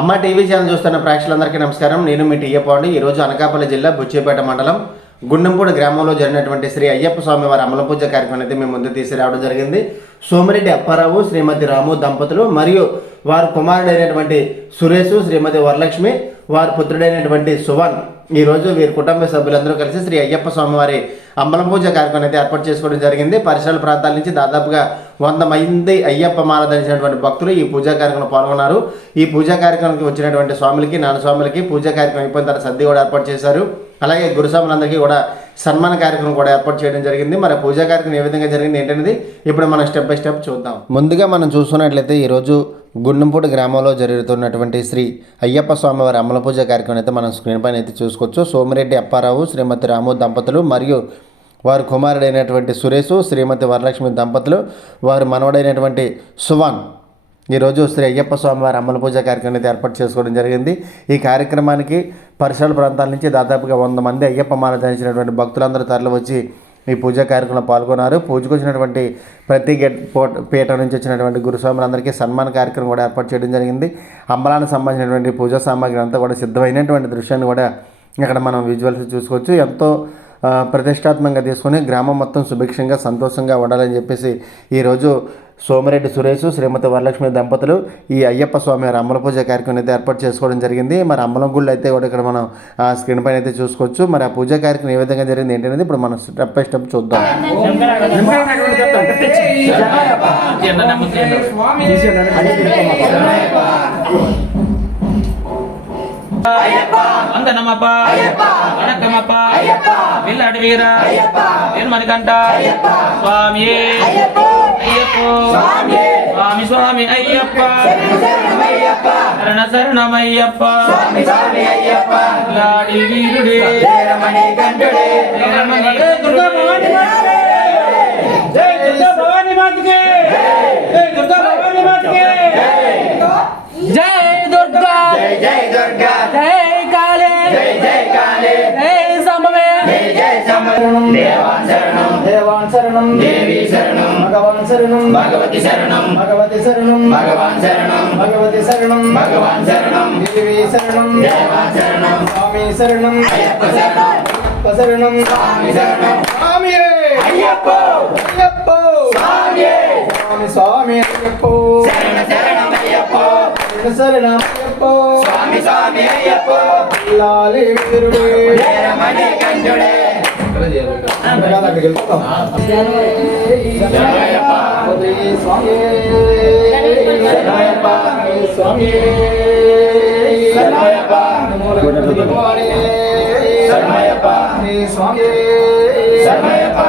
అమ్మ TV channel చూస్తున్న ప్రేక్షకులందరికీ నమస్కారం. నేను మీ టీఏ పాండి. ఈరోజు అనకాపల్లి జిల్లా బుచ్చిపేట మండలం గుండంపూడి గ్రామంలో జరిగినటువంటి శ్రీ అయ్యప్ప స్వామి వారి అమల పూజ కార్యక్రమం అయితే మేము ముందు తీసుకురావడం జరిగింది. సోమిరెడ్డి అప్పారావు, శ్రీమతి రాము దంపతులు మరియు వారి కుమారుడైనటువంటి సురేష్, శ్రీమతి వరలక్ష్మి, వారి పుత్రుడైనటువంటి సువన్ ఈరోజు వీరి కుటుంబ సభ్యులందరూ కలిసి శ్రీ అయ్యప్ప స్వామి వారి అమల పూజ కార్యక్రమం అయితే ఏర్పాటు చేసుకోవడం జరిగింది. పరిసరాల ప్రాంతాల నుంచి దాదాపుగా 100 మంది అయ్యప్ప మాల ధరించినటువంటి భక్తులు ఈ పూజా కార్యక్రమంలో పాల్గొన్నారు. ఈ పూజా కార్యక్రమానికి వచ్చినటువంటి స్వాములకి, నాన్న స్వాములకి పూజా కార్యక్రమం అయిపోయిన తర్వాత సద్ది కూడా ఏర్పాటు చేశారు. అలాగే గురుస్వాములందరికీ కూడా సన్మాన కార్యక్రమం కూడా ఏర్పాటు చేయడం జరిగింది. మరి పూజా కార్యక్రమం ఏ విధంగా జరిగింది ఏంటనేది ఇప్పుడు మనం స్టెప్ బై స్టెప్ చూద్దాం. ముందుగా మనం చూసుకున్నట్లయితే ఈరోజు గుండంపూడి గ్రామంలో జరుగుతున్నటువంటి శ్రీ అయ్యప్ప స్వామి వారి అమల పూజ కార్యక్రమం అయితే మనం స్క్రీన్ పైన అయితే చూసుకోవచ్చు. సోమిరెడ్డి అప్పారావు, శ్రీమతి రాము దంపతులు మరియు వారి కుమారుడైనటువంటి సురేష్, శ్రీమతి వరలక్ష్మి దంపతులు, వారి మనవడైనటువంటి సువాన్ ఈరోజు శ్రీ అయ్యప్ప స్వామి వారి అమల పూజ కార్యక్రమం అయితే ఏర్పాటు చేసుకోవడం జరిగింది. ఈ కార్యక్రమానికి పరిసరాల ప్రాంతాల నుంచి దాదాపుగా 100 మంది అయ్యప్ప మాల ధరించినటువంటి భక్తులందరూ తరలి వచ్చి ఈ పూజా కార్యక్రమంలో పాల్గొన్నారు. పూజకు వచ్చినటువంటి ప్రతి పీఠ నుంచి వచ్చినటువంటి గురుస్వాములందరికీ సన్మాన కార్యక్రమం కూడా ఏర్పాటు చేయడం జరిగింది. అంబలానికి సంబంధించినటువంటి పూజా సామాగ్రి అంతా కూడా సిద్ధమైనటువంటి దృశ్యాన్ని కూడా ఇక్కడ మనం విజువల్స్ చూసుకోవచ్చు. ఎంతో ప్రతిష్టాత్మకంగా తీసుకొని గ్రామం మొత్తం సుభిక్షంగా సంతోషంగా ఉండాలని చెప్పేసి ఈరోజు సోమిరెడ్డి సురేష్, శ్రీమతి వరలక్ష్మి దంపతులు ఈ అయ్యప్ప స్వామి వారి అమల పూజ కార్యక్రమం అయితే ఏర్పాటు చేసుకోవడం జరిగింది. మరి అమ్మలం గుళ్ళు అయితే కూడా ఇక్కడ మనం స్క్రీన్ పైన అయితే చూసుకోవచ్చు. మరి ఆ పూజా కార్యక్రమం ఏ విధంగా జరిగింది ఏంటనేది ఇప్పుడు మనం స్టెప్ బై స్టెప్ చూద్దాం. వందనమప్ప, వణకమప్ప, విల్లాడి వీర, నిర్మణికంఠ, స్వామి అయ్యప్ప, స్వామి స్వామి అయ్యప్ప, శరణ శరణమయ్యప్ప, విల్లాడి వీరుడే, దుర్గా భవాని మాతకి, దుర్గా భవాని మాతకి, జై దుర్గా, జై దుర్గా, జై కాళీ, జై కాళీ, జై సంభవే, జై సంభవం, దేవాన్ శరణం, దేవాన్ శరణం, దేవి శరణం, భగవాన్ శరణం, భగవతి శరణం, భగవతి శరణం, భగవాన్ శరణం, భగవతి శరణం, భగవాన్ శరణం, దేవి శరణం, దేవాన్ శరణం, స్వామి శరణం, అయ్యప్ప శరణం, అయ్యప్ప శరణం, స్వామి శరణం, స్వామి అయ్యప్ప, అయ్యప్ప స్వామి, స్వామి స్వామి అయ్యప్ప, శరణ శరణం అయ్యప్ప, శరణమయ్యప్ప, స్వామి స్వామి అయ్యప్ప, లాలి వీరుడే, వీరమణి కంఠుడే, శరణమయ్యప్ప, స్వామి శరణమయ్యప్ప, స్వామి శరణమయ్యప్ప, శరణమయ్యప్ప, స్వామి శరణమయ్యప్ప,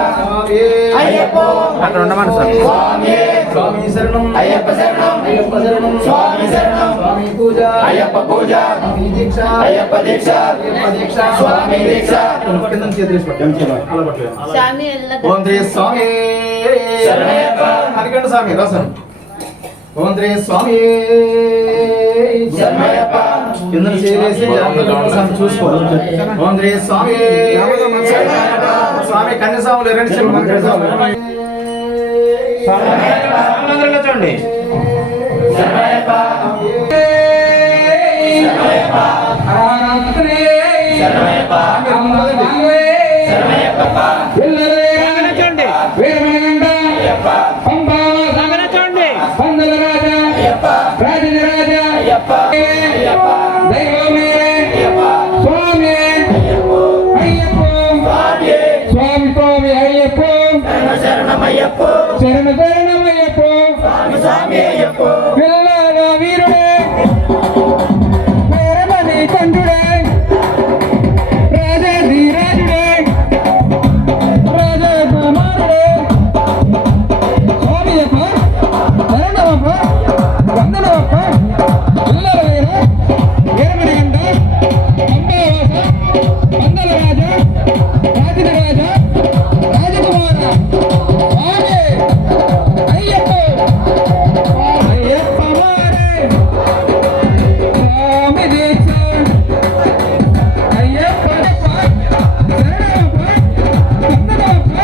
అయ్యప్ప అక్కడ ఉండమని స్వామి, స్వామి శరణం అయ్యప్ప, శరణం అయ్యప్ప, శరణం స్వామి శరణం, స్వామి పూజ అయ్యప్ప, పూజ స్వామి దీక్ష అయ్యప్ప, దీక్ష అయ్యప్ప, దీక్ష స్వామి దీక్ష, ఓం శ్రీ స్వామి శరణమయ్యప్ప, హరికంఠ స్వామి రసం, ఓం శ్రీ స్వామి శరణమయ్యప్ప, కింద చేసి చూసుకో, ఓం శ్రీ స్వామి శరణమయ్యప్ప, స్వామి కన్యస్వాములు 2 చూడండి, శరణమయ్యప్ప, శరణమయ్యప్ప, శరణమయ్యప్ప, శరణమయ్యప్ప, చూడండి, వీరమణికంఠ, పంబా చూడండి, పందల రాజా, రాజన రాజా, దైవమే, స్వామి అయ్యప్ప, స్వామి స్వామి అయ్యప్ప, శరణమయ్యప్ప, శరణ శరణమయ్యప్ప, స్వామి స్వామి అయ్యప్ప, విల్లాల వీరుడే, వీరమణి కంఠుడే, రాజాధిరాజుడే, రాజకుమారుడే, స్వామి అప్ప, శరణమప్ప, వందనమప్ప, విల్లాల వీర, వీరమణికంఠ, పంబావాస, పందల రాజా, రాజన రాజా, రాజకుమార, స్వామి అయ్యప్ప, అయ్యప్ప వారే, స్వామి దీక్ష అయ్యప్ప, శరణమప్ప, వందనమప్ప,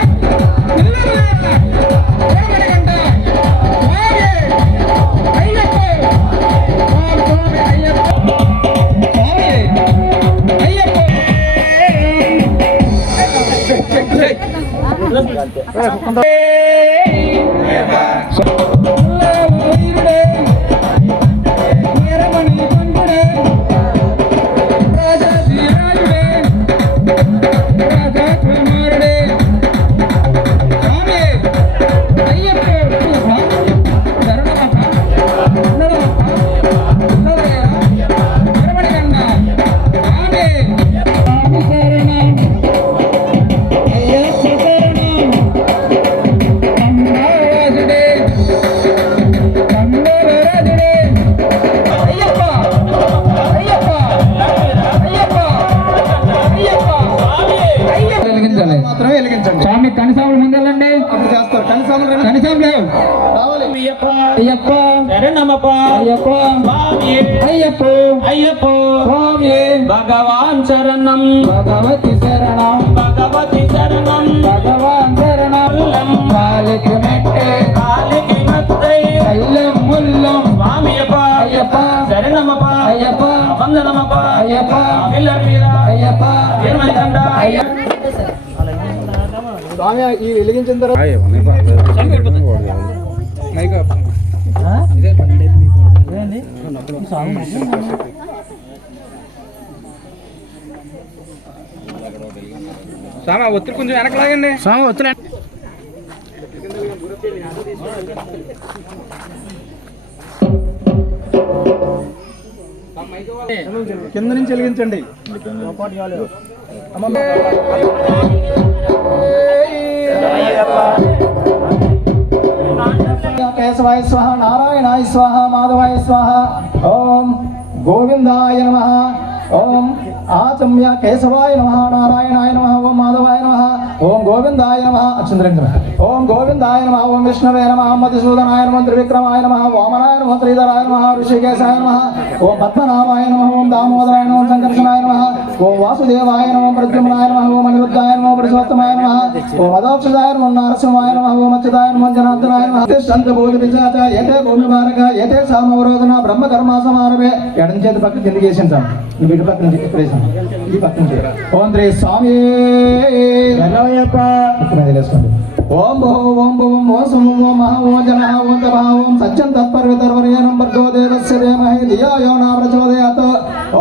విల్లాల వీరమణికంఠ, స్వామి అయ్యప్ప, స్వామి స్వామి అయ్యప్ప. మాత్రమే వెలిగించండి. స్వామి కనసాములు ముందెళ్ళండి. అప్పుడు చేస్తారు. కనీసం కనసాములు రావాలి. అయ్యప్ప శరణమప్ప అయ్యప్ప స్వామి అయ్యప్ప అయ్యప్ప స్వామి భగవాన్ శరణం భగవతి శరణం భగవతి శరణం భగవాన్ శరణం కాలికి మెట్టే కళ్ళం ముల్లం స్వామి అయ్యప్ప శరణమప్ప అయ్యప్ప వందనమప్ప అయ్యప్ప అయ్యప్ప అయ్యప్ప స్వామి ఈ వెలిగించిన తర్వాత సామా ఒత్తిడి కొంచెం వెనకలాగండి. సామా ఒత్తిడి కింద నుంచి వెలిగించండి. కేశవాయ స్వాహ, నారాయణాయ స్వాహ, మాధవాయ స్వాహ. ఓం గోవిందాయ నమః. ఓం ఆచమ్య కేశవాయ నమః, నారాయణాయ నమః, ఓం మాధవాయ నమః, ఓం గోవిందాయ నమః. చంద్రేంద్ర ఓం గోవిందాయ నమః, ఓం విష్ణవే నమః, మధుసూదనాయ నమః, త్రివిక్రమాయ నమః, వామనాయ నమః, శ్రీధరాయ నమః, ఋషికేశాయ నమః, ఓం పద్మనాభాయ నమః, ఓం దామోదరాయ నమః, సంకర్షణాయ నమః, ఓం వాసుదేవాయ నమః, ప్రద్యుమ్నాయ నమః, ఓం అనిరుద్ధాయ నమః, పురుషోత్తమాయ నమః, ఓం అదోక్షజాయ నమః, నారసింహాయ నమః, ఓం అచ్యుతాయ నమః, జనార్దనాయ నమః. తిష్టంత భూతి పిశాచ ఏతే భూమిభారక ఏతే సామవరోధన బ్రహ్మ కర్మ సమారభే. ఎడం చేతి పక్క కిందకి వేసేసాం. ఈ ఇటు పక్క నుంచి వేసాం. ఈ పక్క నుంచి ఓం శ్రీ స్వామి వేసుకోండి. ఓం భో ఓం భువం ఓం సుమం ఓం మహా ఓం జన ఓం తపః ఓం సత్యం తత్పర్వతర్వర్యేణం భర్గో దేవస్య ధీమహి ధియో యో న ప్రచోదయాత్.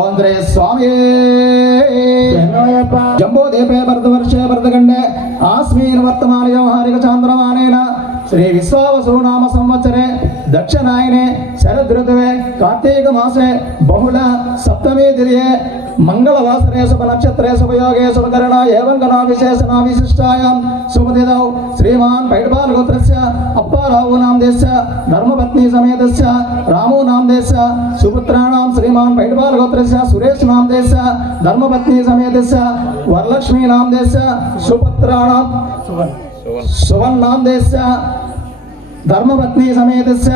ఓం శ్రీ స్వామి జంబో దీపే భరతవర్షే భరతఖండే ఆస్మిన్ వర్తమాన వ్యవహారిక చాంద్రమానేన శ్రీ విశ్వావసు నామ సంవత్సరే దక్షిణాయనే శరదృతువే కార్తీక మాసే బహుళ సప్తమే దినే మంగళవాసరే శుభ నక్షత్రే శుభయోగే శుభకరణ ఏవం గణ విశేషణ విశిష్టాయాం శుభదిదౌ శ్రీమాన్ బైడ్బాల్ గోత్రస్య అప్పారావు నామదేశ ధర్మపత్ని సమేతస్య రామో నామదేశ సుపుత్రాణాం శ్రీమాన్ బైడ్బాల్ గోత్రస్య సురేష్ నామదేశ ధర్మపత్ని సమేతస్య వరలక్ష్మీ నామదేశ సుపుత్రాణాం సువన్ నామదేశ ధర్మపత్ని సమేతస్య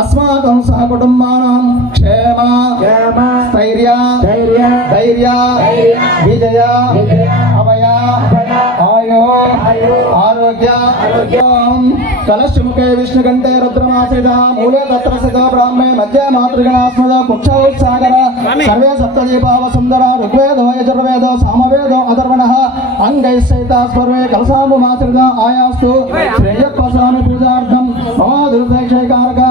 అస్మాకం సహ కుటుంబానాం క్షేమ స్థైర్య ధైర్య విజయ అభయ ఆయో ఆరోగ్య కలశముఖే విష్ణుకంఠే రుద్రమాశ్రిత మూలే తత్ర సద బ్రాహ్మే మధ్య మాతృగణాస్మద కుక్షౌ సాగర సర్వే సప్తదీపావ సుందర ఋగ్వేదో యజుర్వేదో సామవేదో అథర్వణః అంగైశ్చైతా స్వర్వే కలశాంబుమాశ్రిత ఆయాస్తు శ్రేయపసామి పూజార్థం మహాదుర్దైక్షైకారక.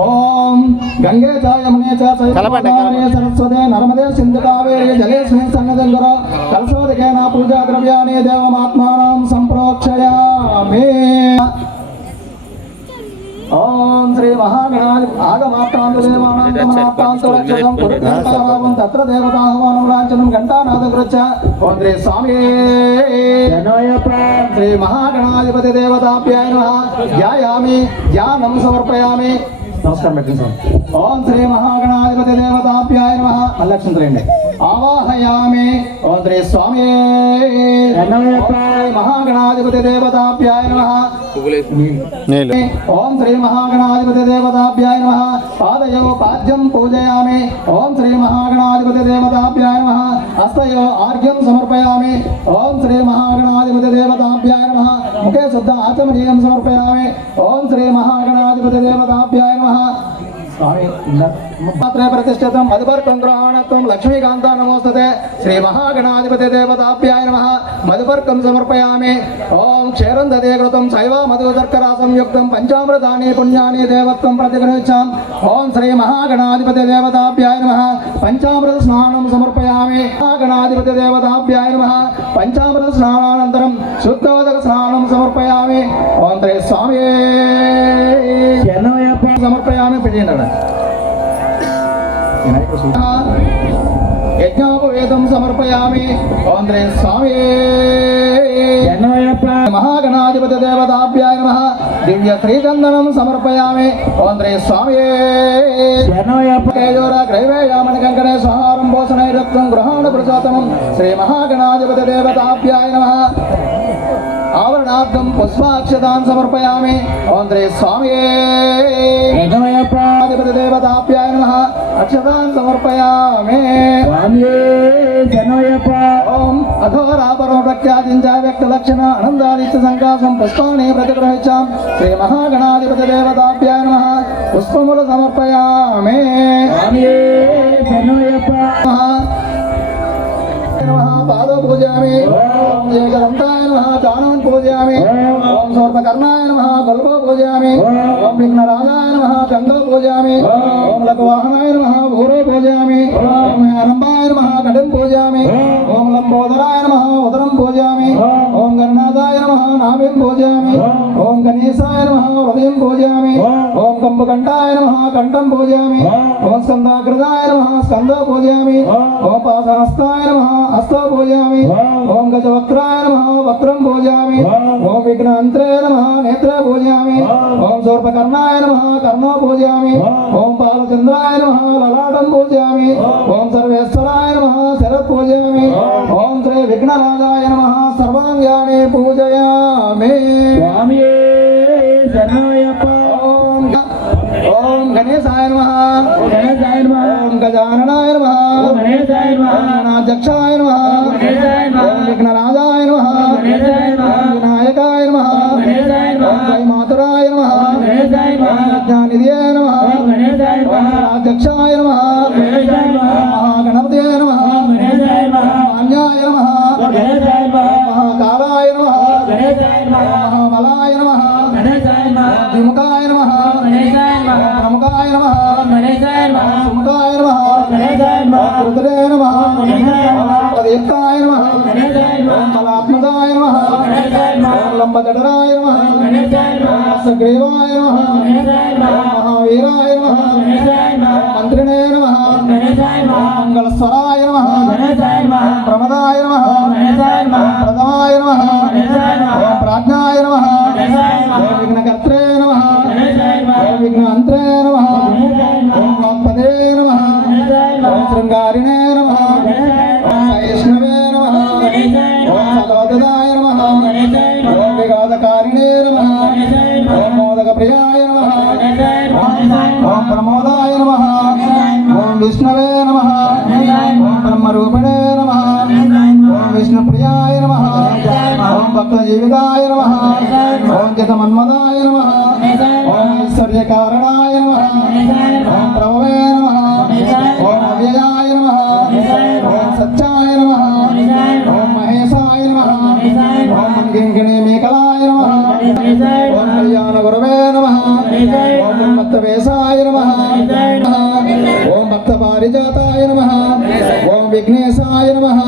ఓం గంగే చ యమునే చ సరస్వతే నర్మదే సింధు కావేరీ జలేస్మిన్ సన్నదంగర కలశోదకేన పూజా ద్రవ్యాన్ని దేవమాత్మానం సంప్రోక్షయామి. ఓం శ్రీ మహాగణాధి ఆగమాప్తాంత దేవానాంతమనాప్తాంత రక్షసం కురుతారావం తత్ర దేవతాహ్వానం లాంఛనం ఘంటానాదకృచ్చ. ఓం శ్రీ స్వామి శ్రీ మహాగణాధిపతి దేవతాభ్యాయ నమః. ధ్యాయామి ధ్యానం సమర్పయామి. నమస్కారం పెట్టండి సార్. ఓం శ్రీ మహాగణాధిపతి దేవతాభ్యాయ నమః. మల్లక్షంత్రండి ఆవాహయామి. ఓం శ్రీ స్వామి మహాగణాధిపతి దేవతాభ్యాయ నమః. ఓం శ్రీ మహాగణాధిపతి దేవతాభ్యాయ నమః. పాదయో పాద్యం పూజయామి. ఓం శ్రీ మహాగణాధిపతి దేవతాభ్యాయ నమః. హస్తయో ఆర్ఘ్యం సమర్పయామి. ఓం శ్రీ మహాగణాధిపతి దేవతాభ్యాయ నమః. ముఖే శుద్ధ ఆచమనీయం సమర్పయామి. ఓం శ్రీ మహాగణాధిపతి దేవతాభ్యాయ నమః. స్వామి మాత్రే ప్రతిష్ఠితం మధుపర్కం గ్రహణత్వం లక్ష్మీకాంత నమోస్తుతే శ్రీ మహాగణాధిపతి దేవతాభ్యాయ నమః మధుపర్కం సమర్పయామి ఓం క్షీరం దదే కృతం శైవ మధుశర్కరా సంయుక్తం పంచామృతాని పుణ్యాని దేవత్వం ప్రతిగృహ్యాం ఓం శ్రీ మహాగణాధిపతి దేవతాభ్యాయ నమః పంచామృత స్నానం సమర్పయామి మహాగణాధిపతి దేవతాభ్యాయ నమః పంచామృత స్నానానంతరం శుద్ధోదక స్నానం సమర్పయామి ఓం శ్రీ స్వామి సమర్పయామి పెళ్ళినాడు యజ్ఞోపవేదం సమర్పయామి ఓం శ్రీ స్వామి మహాగణాధిపతి దేవతాభ్యాయ నమః దివ్య శ్రీచందనం సమర్పయామి ఓం శ్రీ స్వామి గ్రైవేయామణి కంకణే స్వహారం భూషణైరత్వం గృహాణ పురుషోత్తమం శ్రీ మహాగణాధిపతి దేవతాభ్యాయ నమః ఆవరణార్థం పుష్పాక్షతాం సమర్పయామి ఓం శ్రీ స్వామి అధిపతి దేవతాభ్యాయ నమః అక్షతాం సమర్పయామి ఓం అఘోరాపరం ప్రఖ్యాతించ వ్యక్త లక్షణ ఆనందాదిత్య సంకాసం పుష్పాన్ని ప్రతిగ్రహించాం శ్రీ మహాగణాధిపతి దేవతాభ్యాయ నమః పుష్పములు సమర్పయామి పాదో పూజయామి ఓం ఏకదంతాయ నమః చాణం పూజయామి ఓం సూర్పకర్ణాయ నమః గల్భో పూజయామి ఓం విఘ్నరాజాయ నమః చందో పూజయామి ఓం లఘువాహనాయ నమః భూరో పూజయామి ఓం ఆరంభాయ నమః కటం పూజయామి ఓం లంబోదరాయ నమః ఉదరం పూజయామి ఓం గణనాథాయ నమః నాభిం పూజయామి ఓం గణేశాయ నమః హృదయం పూజయామి ఓం కంబకంఠాయ నమః కంఠం పూజయామి ఓం స్కందాకృతాయ నమః స్కందో పూజయామి ఓం పాశహస్తాయ నమః హస్తో పూజయామి ఓం గజవక్త్రాయ నమః వక్త్రం పూజయామి ఓం విఘ్నాంత్రే నమః నేత్ర పూజయామి ఓం శూర్పకర్ణాయ నమః కర్ణో పూజయామి ఓం బాలచంద్రాయ నమః లలాటం పూజయామి ఓం సర్వేశ్వరాయ నమః శరత్ పూజయామి ఓం శ్రీ విఘ్నరాజాయ నమః సర్వాంగాని పూజయామి ఓం గణేశాయ నమః ఓం గజాననాయ నమః ఓం గణాధ్యక్షాయ నమః ఓం విఘ్నరాజాయ నమః ఓం వినాయకాయ నమః ఓం జయమాతురాయ నమః ఓం విజ్ఞానిధియే నమః ఓం అధ్యక్షాయ నమః మహాగణపతియే నమః మాన్యాయ నమః మహాకాలాయ నమః మహాబలాయ నమః ద్విముఖాయ నమః ప్రముఖాయ నమః సుముఖాయ నమః రుద్రే నమః ప్రదీప్తాయ నమః బలాత్మదాయ నమః లంబజఠరాయ నమః సగ్రీవాయ నమః మహావీరాయ నమః మంత్రిణే నమః మంగళస్వరాయ నమః ప్రమదాయ నమః ప్రథమాయ నమః ప్రాజ్ఞాయ నమః విఘ్నకర్త్రే నమః విఘ్నాంత్రే నమః ఓం వాక్పదే నమః ఓం శృంగారిణే నమః ఓం వైష్ణవే నమః ఓం సలోదదాయ నమః ఓం విఘాతకారిణే నమః ఓం మోదకప్రియాయ నమః ఓం ప్రమోదాయ నమః ఓం విష్ణవే నమః ఓం బ్రహ్మరూపిణే నమః ఓం విష్ణుప్రియాయ నమః ఓం భక్తజీవితాయ నమః ఓం జతమన్మదాయ నమః ఓం ఐశ్వర్యకారణాయ నమః ఓం ప్రభవే నమః ఓం అవ్యయాయ నమః ఓం సత్యాయ నమః ఓం మహేశాయ నమః ఓం మంగిణి మేకలాయ నమః ఓం కళ్యాణ గురవే నమః ఓం మత్తవేశాయ నమః ఓం భక్త పారిజాతాయ నమః ఓం విఘ్నేశాయ నమః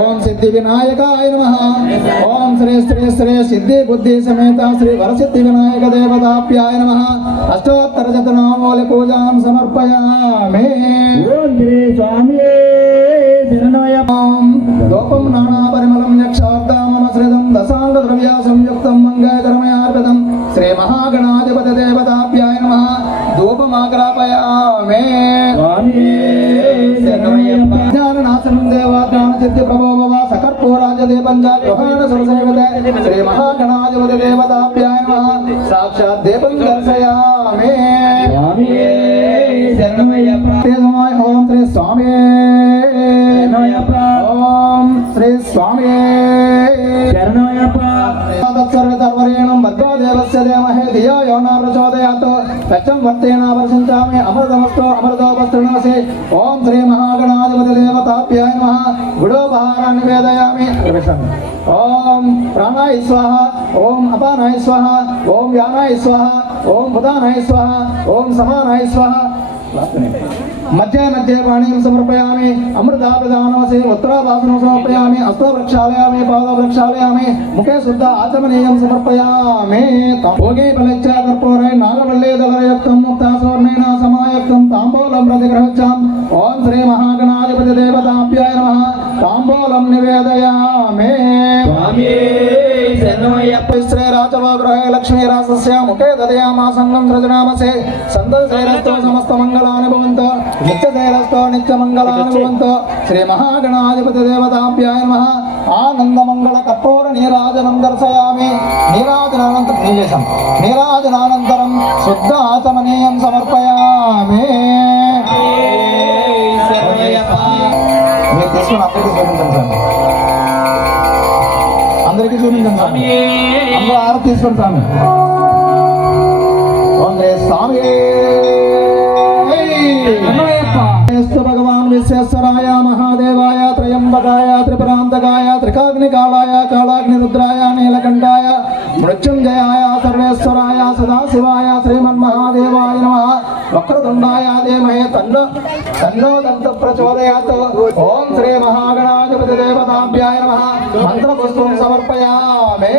ఓం సిద్ధి వినాయకాయ నమః ఓం శ్రీ శ్రీ శ్రీ సిద్ధి బుద్ధి సమేత శ్రీ వరసిద్ధి వినాయక దేవతాభ్యాయ నమః అష్టోత్తర శతనామూల పూజాం సమర్పయామి ఓం శ్రీ స్వామి ఓం దోపం నానా పరిమళం యక్షాబ్దామశ్రితం దశాంగ ద్రవ్య సంయుక్తం మంగళకరమయార్పితం శ్రీ మహాగణాధిపతి దేవతాభ్యాయ నమః ధూపమాగ్రాపయామి జ్ఞాననాశనం దేవాజ్ఞాన సిద్ధి ప్రభో భవ సకర్పూరాజదీపం చ గృహాణ సురసేవితే శ్రీ మహాగణాధిపతి దేవతాభ్యాయ నమః సాక్షాత్ దీపం దర్శయామి ఓం శ్రీ స్వామి ఓం శ్రీ స్వామి తత్సర్వతర్వరేణం భద్రో దేవస్య దేమహే ధియో యో నః ప్రచోదయాత్ సత్యం వర్తేనా వర్షించామి అమృతమస్తో అమృతోపస్తృణోసి ఓం శ్రీ మహాగణాధిపతి దేవతాభ్యాయ నమః గుడోపహారాన్ని నివేదయామి ఓం ప్రాణాయ స్వాహ ఓం అపానాయ స్వాహ ఓం వ్యానాయ స్వాహ ఓం బుధానాయ స్వాహ ఓం సమానాయ స్వాహ మధ్య మధ్య పాణీయం సమర్పయామి అమృతాభిదానమసి ఉత్తరాభాసనం సమర్పయామి హస్తో ప్రక్షాళయామి పాద ప్రక్షాళయామి ముఖే శుద్ధ ఆచమనీయం సమర్పయామి భోగే ఫలచ్చ కర్పూరే నాగవల్లే దళయుక్తం ముక్తాసువర్ణేన సమాయుక్తం తాంబూలం ప్రతిగ్రహచ్చాం ఓం శ్రీ మహాగణాధిపతి దేవతాభ్యాయ నమః తాంబూలం నివేదయామి శ్రీ రాజవగృహే లక్ష్మీరాసస్య ముఖే దదయామా సంగం సృజనామసే సంతోషైరస్తో సమస్త మంగళాని భవంతు నిత్యశైరస్తో నిత్యమంగళాని భవంతు శ్రీ మహాగణాధిపతి దేవతాభ్యాయ నమః ఆనందమంగళ కర్పూర నీరాజనం దర్శయామి నీరాజనానంతరం శుద్ధ ఆచమనీయం సమర్పయామి మీరు తీసుకుని అందరికీ చూపించండి స్వామి అందరూ ఆరతి తీసుకోండి స్వామి స్వామి భగవాన్ విశ్వేశ్వరాయ మహాదేవాయ త్రయంబకాయ త్రిపురాంతకాయ త్రికాగ్నికాలాయ కాళాగ్నిరుద్రాయ నీలకంఠాయ మృత్యుంజయాయ సర్వేశ్వరాయ సదాశివాయ శ్రీమన్మహాదేవాయ నమః వక్రతుండాయ ధీమహి తన్నో దంత ప్రచోదయాత్ ఓం శ్రీ మహాగణాధిపతి దేవతాభ్యాయ నమః మంత్రపుష్పం సమర్పయామి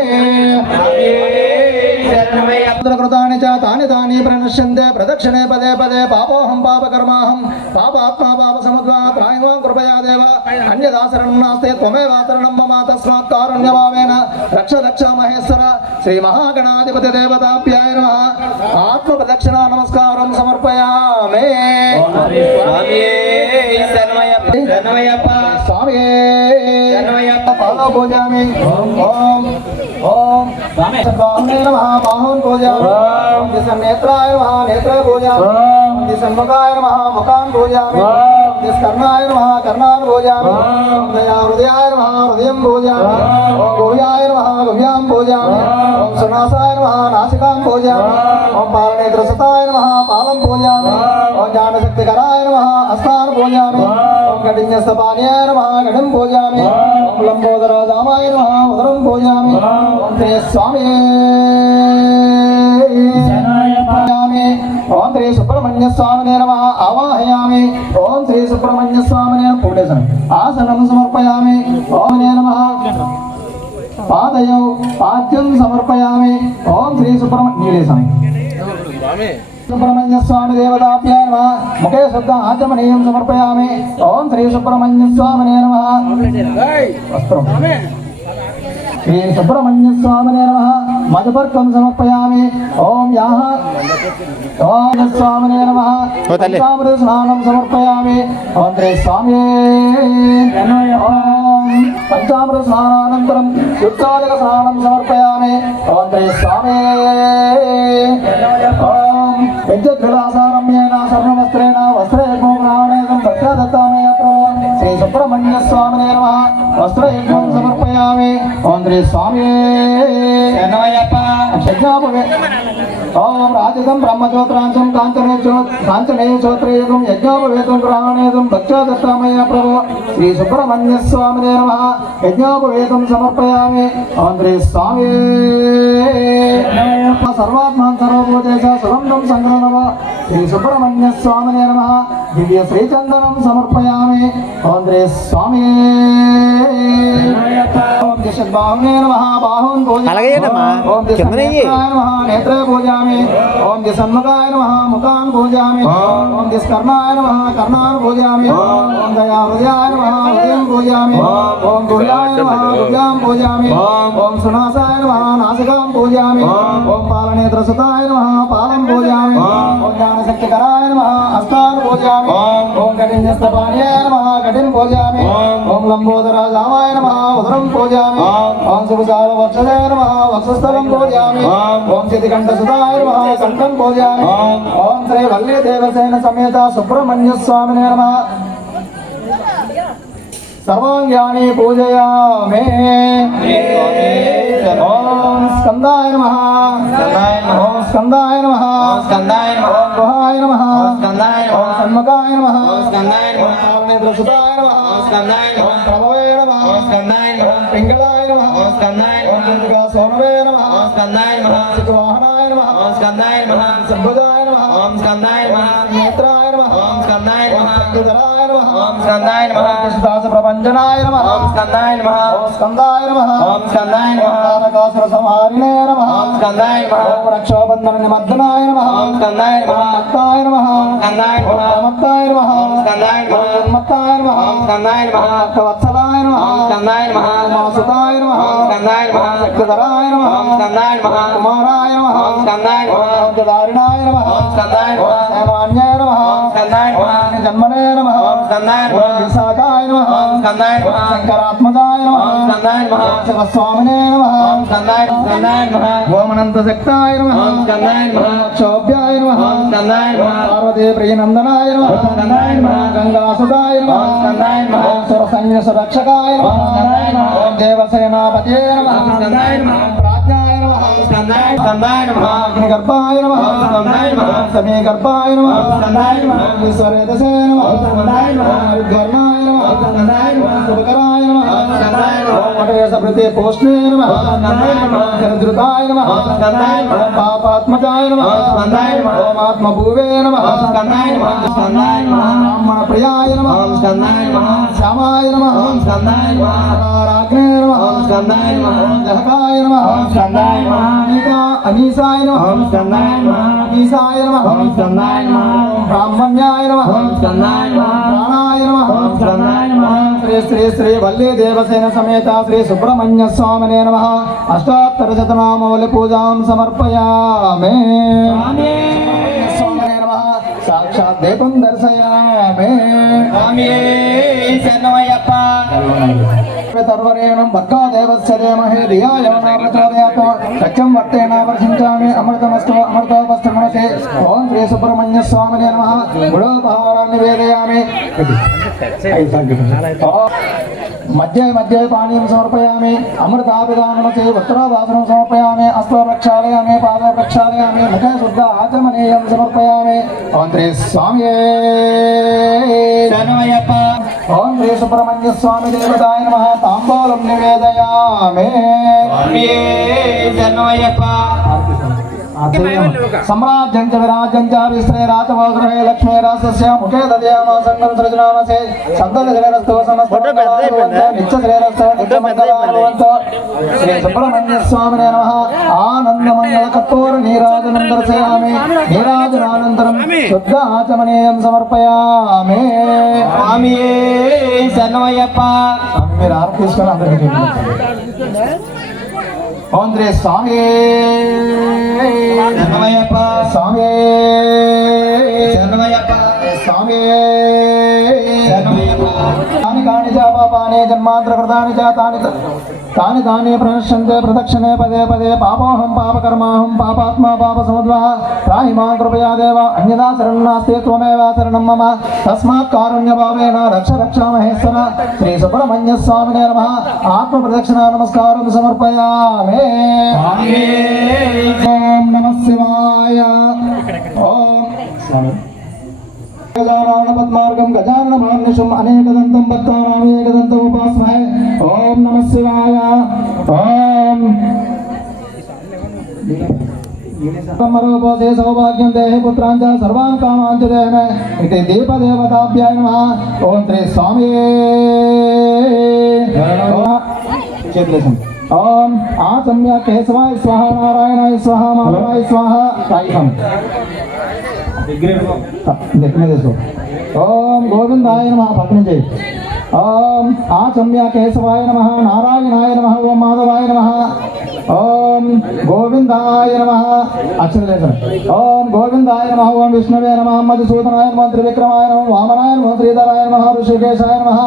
కృతాని చ తాని తాని ప్రణశ్యంతే ప్రదక్షిణే పదే పదే పాపోహం పాపకర్మాహం పాపాత్మా పాప సముద్రా త్రాయమో కృపయా దేవ అన్యదాసరణం నాస్తే త్వమేవాతరణం మమ తస్మాత్ కారుణ్యభావేన రక్ష రక్ష మహేశ్వర శ్రీ మహాగణాధిపతి దేవతాభ్యాయ నమః ఆత్మ ప్రదక్షిణ నమస్కారం సమర్పయామి స్వామి పూజామి ఓం ఓం బాహునే నమః బాహున్ పూజామి ఓం దిశనేత్రాయ నమః నేత్రాయ పూజామి ఓం దిశన్ముఖాయ నమః ముఖాన్ పూజామి ఓం దిశకర్ణాయ నమః కర్ణాన్ పూజామి ఓం హృదయాయ నమః హృదయం పూజామి ఓం గుహ్యాయ నమః గుహ్యాం పూజామి ఓం సునాసాయ నమః నాసికాం పూజామి ఓం పాలనేత్రసతాయ నమః పాలం పూజామి ఓం జ్ఞానశక్తికరాయ నమః హస్తాన్ పూజామి ఓం కఠిన్యస్తపాన్యాయ నమః కఠిం పూజామి ఓం లంబోదరోదామాయ నమః ఉదరం పూజామి ఓం శ్రీ స్వామి ఓం శ్రీ సుబ్రహ్మణ్య స్వామినే నమః ఆవాహయామి ఓం శ్రీ సుబ్రహ్మణ్య స్వామినే ఆసనం సమర్పయామి ఓం నమః పాదయౌ పాద్యం సమర్పయామి ఓం శ్రీ సుబ్రహ్మణ్య స్వామి దేవతాభ్యాయ నమః ముఖే శుద్ధ ఆచమనీయం సమర్పయామి ఓం శ్రీ సుబ్రహ్మణ్య స్వామినే నమః వస్త్రం శ్రీ సుబ్రహ్మణ్య స్వామినే నమః మధుపర్కం సమర్పయామి ఓం యాహ ఓం స్వామినే నమః పంచామృత స్నానం సమర్పయామి ఓం శ్రీ స్వామి ఓం పంచామృత స్నానానంతరం శుద్ధాధిక స్నానం సమర్పయామి ఓం శ్రీ స్వామి ఓం విద్యుద్విలాసారమ్యేన స్వర్ణవస్త్రేణ వస్త్రయజ్ఞో ప్రాణేదం భక్ష్యదత్తామయ ప్రభు శ్రీ సుబ్రహ్మణ్య స్వామినే నమః వస్త్రయజ్ఞం సమర్పయామి ఓం శ్రీ స్వామి ఓం రాజసం బ్రహ్మచోత్రాంశం కాంచనే చోత్రయుగం యజ్ఞోపవేతం గ్రహణేదం భక్ష్యదత్తామయ ప్రభు శ్రీ సుబ్రహ్మణ్య స్వామినే నమః యజ్ఞోపవేతం సమర్పయామి ఓం శ్రీ స్వామి సర్వాత్మాన్ సర్వభూతేశ సుగంధం సంగ్రహణ శ్రీ సుబ్రహ్మణ్య స్వామినే నమః దివ్య శ్రీచందనం సమర్పయామి ఓం శ్రీ స్వామి ఓం దిశద్బాహునే నమః బాహున్ పూజయామి ఓం దిశనేత్రాయ నమః నేత్రే పూజయామి ఓం దిశన్ముఖాయ నమః ముఖాన్ పూజయామి ఓం దిశకర్ణాయ నమః కర్ణాన్ పూజయామి ఓం దయాహృదయాయ నమః హృదయం పూజయామి ఓం గుహ్యాయ నమః గుహ్యాం పూజయామి ఓం సునాసాయ నమః నాసికాం పూజయామి ఓం పాలనేత్రసుతాయ నమః పాలం పూజయామి ఓం జ్ఞానశక్తికరాయ నమః హస్తాన్ పూజయామి ఓం కఠిన్యస్తపాన్యాయ నమః కఠిన్ పూజయామి ఓం లంబోదరాజామాయ నమః ఉదరం పూజయామి ఓం శుభసార వక్షదాయ నమః వక్షస్థలం పూజయామి ఓం చితికంఠసుతాయ నమః కంఠం పూజయామి ఓం శ్రీ వల్లీ దేవసేన సమేత సుబ్రహ్మణ్య స్వామినే నమః सर्वाङ्गानि पूजयामि ओम स्कंदाय नमः ओम स्कंदाय नमः ओम गुहाय नमः ओम सन्मुखाय नमः ओम नेत्रसुताय नमः ओम प्रभवे नमः ओम पिंगलाय नमः ओम सोनवे नमः ओम सुखवाहनाय नमः ओम संबुधाय नमः ओम नेत्राय नमः ओम शक्तिधराय नमः ओम कृष्णदास प्रपंचनाय नमः ओम स्कंदाय नमः ओम तारकासुर संहारिणे नमः ओम रक्षाबंधन निमग्नाय नमः ओम मत्ताय नमः मत्ताय नमः मत्ताय नमः भक्तवत्सलाय नमः मासुताय नमः शक्तिधराय नमः कुमाराय नमः दारिणाय नमः सामान्याय नमः जन्मने नमः विशाखाय नमः शंकरात्मजाय नमः शिवस्वामिने नमः ओमनंत शक्ताय नमः क्षोभ्याय नमः पार्वती प्रियनंदनाय नमः गंगासुताय नमः सुरसैन्य सुरक्षकाय नमः देवसेनापतये नमः प्राज्ञाय नमः अग्निगर्भाय नमः समीगर्भाय नमः ईश्वरेदसे नमः हरिद्वर्णाय नमः शुभकराय नमः वटयसभृते पोष्णे नमः जलद्रुताय नमः पापात्मजाय नमः ओम आत्मभुवे नमः ब्राह्मण प्रियाय नमः श्यामाय नमः राग्ने नमः जहकाय नमः अनीसाय नमः अनीसाय नमः ब्राह्मण्याय नमः प्राणाय नमः श्री श्री श्री वल्ली देवसेन समेत श्री सुब्रह्मण्य स्वामिने नमः अष्टोत्तरशतनामवलि पूजां समर्पयामि स्वामिने नमः साक्षात् देवं दर्शयामि सर्वरेणं भर्गा देवस्य देमहे धियाय यो न प्रचोदयात् सत्यं वर्तेन वर्षिञ्चामि अमृतमस्तु अमृतोपस्तु मनसे ओम श्री सुब्रह्मण्य स्वामिने नमः गुणोपहारान् निवेदयामि मध्ये मध्ये पानीयं समर्पयामि अमृताभिधानमसे वस्त्रभाषणं समर्पयामि हस्तो प्रक्षालयामि पाद प्रक्षालयामि मुखे शुद्ध आचमनीयं समर्पयामि ओम श्री स्वामिये शरणमय्यप्पा ओम श्री सुब्रह्मण्य स्वामी देवताय नमः तांबूलं निवेदयामि शरणमय्यप्पा सम्राज्यं च विराज्यं च विश्रे राजवगृहे लक्ष्मी रासस्य मुखे ददयाम संगं सृजनामसे सन्दलजलरस्तो समस्त नित्यश्रेरस्तो नित्यमङ्गलाभवन्तु श्री सुब्रह्मण्य स्वामिने नमः आनन्दमङ्गल कर्पूर नीराजनं दर्शयामि नीराजनानन्तरं शुद्ध आचमनीयं समर्पयामि स्वामिये शरणमय्यप्पा మీరు ఆర్తి తీసుకొని అందరికీ ओम श्री स्वामी शरणमय्यप्प स्वामी शरणमय्यप्प स्वामी शरणमय्यप्प तानि कानि च पापानि जन्मान्तरकृतानि च तानि तानि प्रणश्यन्ते प्रदक्षिणे पदे पदे पापोऽहं पापकर्माहं पापात्मा पापसमुद्भवः त्राहि मां कृपया देव अन्यथा शरणं नास्ति त्वमेव शरणं मम तस्मात् कारुण्यभावेन रक्ष रक्ष महेश्वर श्री सुब्रह्मण्य स्वामिने नमः आत्मप्रदक्षिणा नमस्कारं समर्पयामि ओम नमः शिवाय ओम स्वामी गजानन पद्मार्गं गजानन महानिशम् अनेकदन्तं भक्तानां एकदन्तम् उपास्महे ओम नमः शिवाय ओम ब्रह्मरूपोऽसि सौभाग्यं देहि पुत्रां च सर्वान् कामान् च देहि मे इति दीपदेवताभ्याय नमः ओम श्री स्वामी ओम आचम्य केशवाय स्वाहा नारायणाय स्वाहा माधवाय स्वाहा साईं ओम गोविंदाय नमः पठन जय ओम आचम्य केशवाय नमः नारायणाय नमः ओम माधवाय नमः ఓం గోవిందాయ నమః అక్షరలేఖనం ఓం గోవిందాయ నమః ఓం విష్ణవే నమః మధుసూదనాయ నమః త్రివిక్రమాయ నమః వామనాయ నమః శ్రీధరాయ నమః ఋషికేశాయ నమః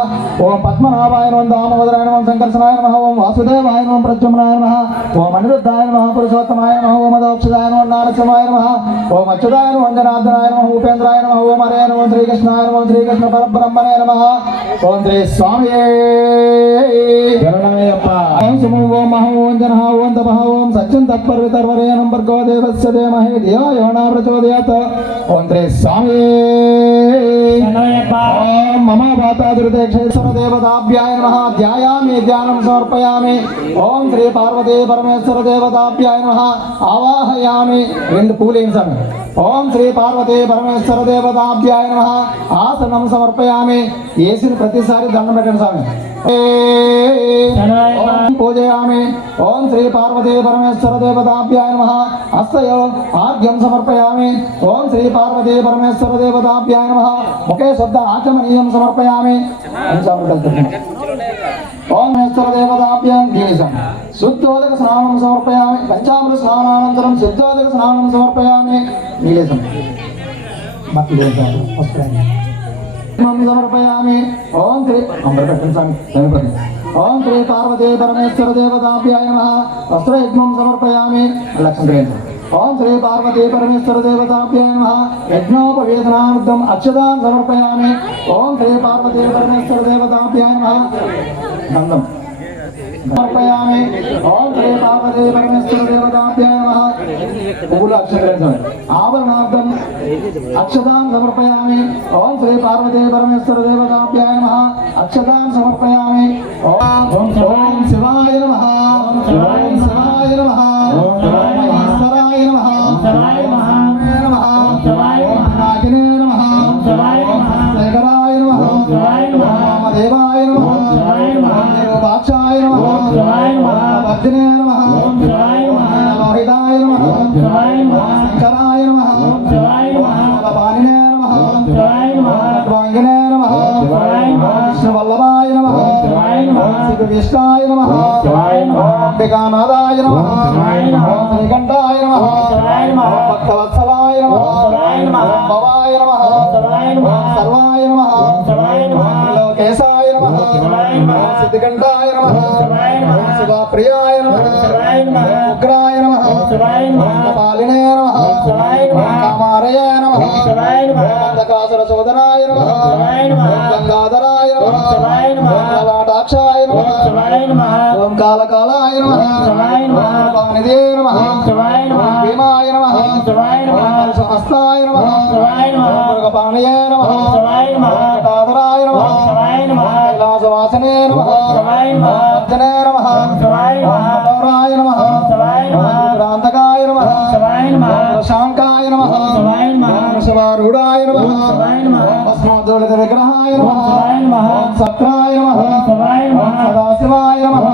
ఓం పద్మనాభాయ నమః దామోదరాయ నమః సంకర్షణాయ నమః ఓం వాసుదేవాయ నమః ప్రద్యుమ్నాయ నమః ఓం అనిరుద్ధాయ నమః పురుషోత్తమాయ నమః ఓం మదోక్షదాయ నమః నారసింహాయ నమః ఓం అచ్యుతాయ నమః జనార్దనాయ నమః ఉపేంద్రాయ నమః ఓం హరే నమః శ్రీకృష్ణాయ నమః శ్రీకృష్ణ పరబ్రహ్మణే నమః ఓం శ్రీ స్వామియే శరణమయ్యప్ప ఓం సుమో ఓం మహో ఓం జనః ఓం తపః ఓం సత్యం తత్పర్వితర్వరేణం భర్గో దేవస్య ధీమహి ధియో యో న ప్రచోదయాత్ ఓం శ్రీ స్వామియే శరణమయ్యప్ప ఓం మమ వాతాదుర్దేక్షేశ్వర దేవతాభ్యాయ నమః ధ్యాయామి ధ్యానం సమర్పయామి ఓం శ్రీ పార్వతీ పరమేశ్వర దేవతాభ్యాయ నమః ఆవాహయామి రెండు పూలేని స్వామి ఓం శ్రీ పార్వతీ పరమేశ్వర దేవతాభ్యాయ నమః ఆసనం సమర్పయామి వేసిన ప్రతిసారి దండం పెట్టండి స్వామి పూజయామి ఓం శ్రీ పార్వతీ పరమేశ్వర దేవతాభ్యాయ నమః హస్తయో ఆర్ఘ్యం సమర్పయామి ఓం శ్రీ పార్వతీ పరమేశ్వర దేవతాభ్యాయ నమః ముఖే శుద్ధ ఆచమనీయం సమర్పయామి ఓం మహేశ్వర దేవతాభ్యాం దీశం శుద్ధోదక స్నానం సమర్పయామి పంచామృత స్నానానంతరం శుద్ధోదక స్నానం సమర్పయామి నీలేశం సమర్పయామి ఓం శ్రీ ఓం శ్రీ పార్వతీ పరమేశ్వర దేవతాభ్యాయ నమః వస్త్రయజ్ఞం సమర్పయామి లక్ష్మీ ఓం శ్రీ పార్వతీ పరమేశ్వర దేవతాభ్యాయ నమః యజ్ఞోపవేదనార్థం అక్షతాన్ సమర్పయామి ఓం శ్రీ పార్వతీ పరమేశ్వర దేవతాభ్యాయ నమః గంధం సమర్పయామి ఓం శ్రీ పార్వతీ పరమేశ్వర దేవతాభ్యాయ నమః పూల అక్షరం ఆభరణార్థం అక్షతాన్ సమర్పయామి ఓం శ్రీ పార్వతీ పరమేశ్వర దేవతాభ్యాయ నమః అక్షతాన్ సమర్పయామి ఓం శివాయ నమః ఓం శివాయ నమః ఓం ఈశ్వరాయ నమః ఓం నాగినే నమః ఓం శేఖరాయ నమః ఓం దేవాయ నమః రూపాక్షాయ నమః వర్ధినే నమః లోహితాయ నమః శంకరాయ నమః పాణినే నమః వాంగినే నమః విష్ణువల్లభాయ నమః విష్ణాయ నమః అంబికానాథాయ నమః శ్రీకంఠాయ నమః భక్తవత్సలాయ నమః భవాయ నమః సర్వాయ నమః లోకేశాయ నమః సిద్ధికంఠాయ నమః శివప్రియాయ నమః ఉగ్రాయ నమః పాలినే నమః కామారయ నమః అంధకాసుర సోదరాయ నమః గంగాధరాయ నమః లలాటాక్షాయ నమః ఓం కాలకాలాయ నమః పానిదే నమః భీమాయ నమః సమస్తాయ నమః మృగపాణయే నమః జటాధరాయ నమః కైలాసవాసనే నమః వర్ధనే నమః గౌరాయ నమః భ్రాంతకాయ నమః శాంకాయ నమః శివారూఢాయ నమః భస్మోద్దోళిత విగ్రహాయ నమః సత్రాయ నమః సదాశివాయ నమః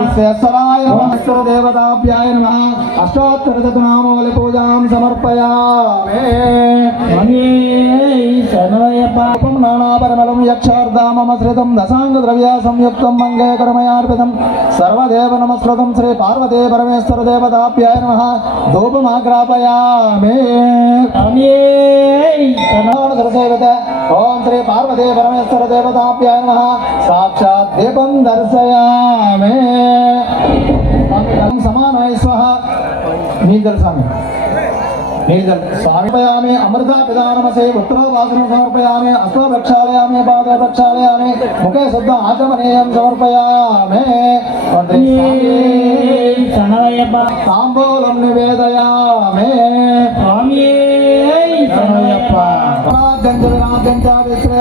విశ్వేశ్వరాయ నమః దేవతాభ్యాయ నమః అష్టోత్తర శతనామావళి పూజాం సమర్పయామి శరణయ్యప్పం నానాపరిమళం యక్షార్ధామమశ్రితం దశాంగ ద్రవ్య సంయుక్తం మంగళకరమయార్పితం సర్వదేవ నమస్కృతం శ్రీ పార్వతీ పరమేశ్వర దేవతాభ్యాయ నమః ధూపమాగ్రాపయామి సరసేవత ఓం శ్రీ పార్వతీ పరమేశ్వర దేవతాభ్యాయ నమః సాక్షాత్ దీపం దర్శయామి సమానాయ స్వహ నీదల్ స్వామి నీదల్ సమర్పయామి అమృత పిదానమసే ఉత్తరోపాసనం సమర్పయామి అస్తో ప్రక్షాళయామి పాద ప్రక్షాళయామి ముఖే శుద్ధ ఆచమనీయం సమర్పయామి తాంబూలం నివేదయామి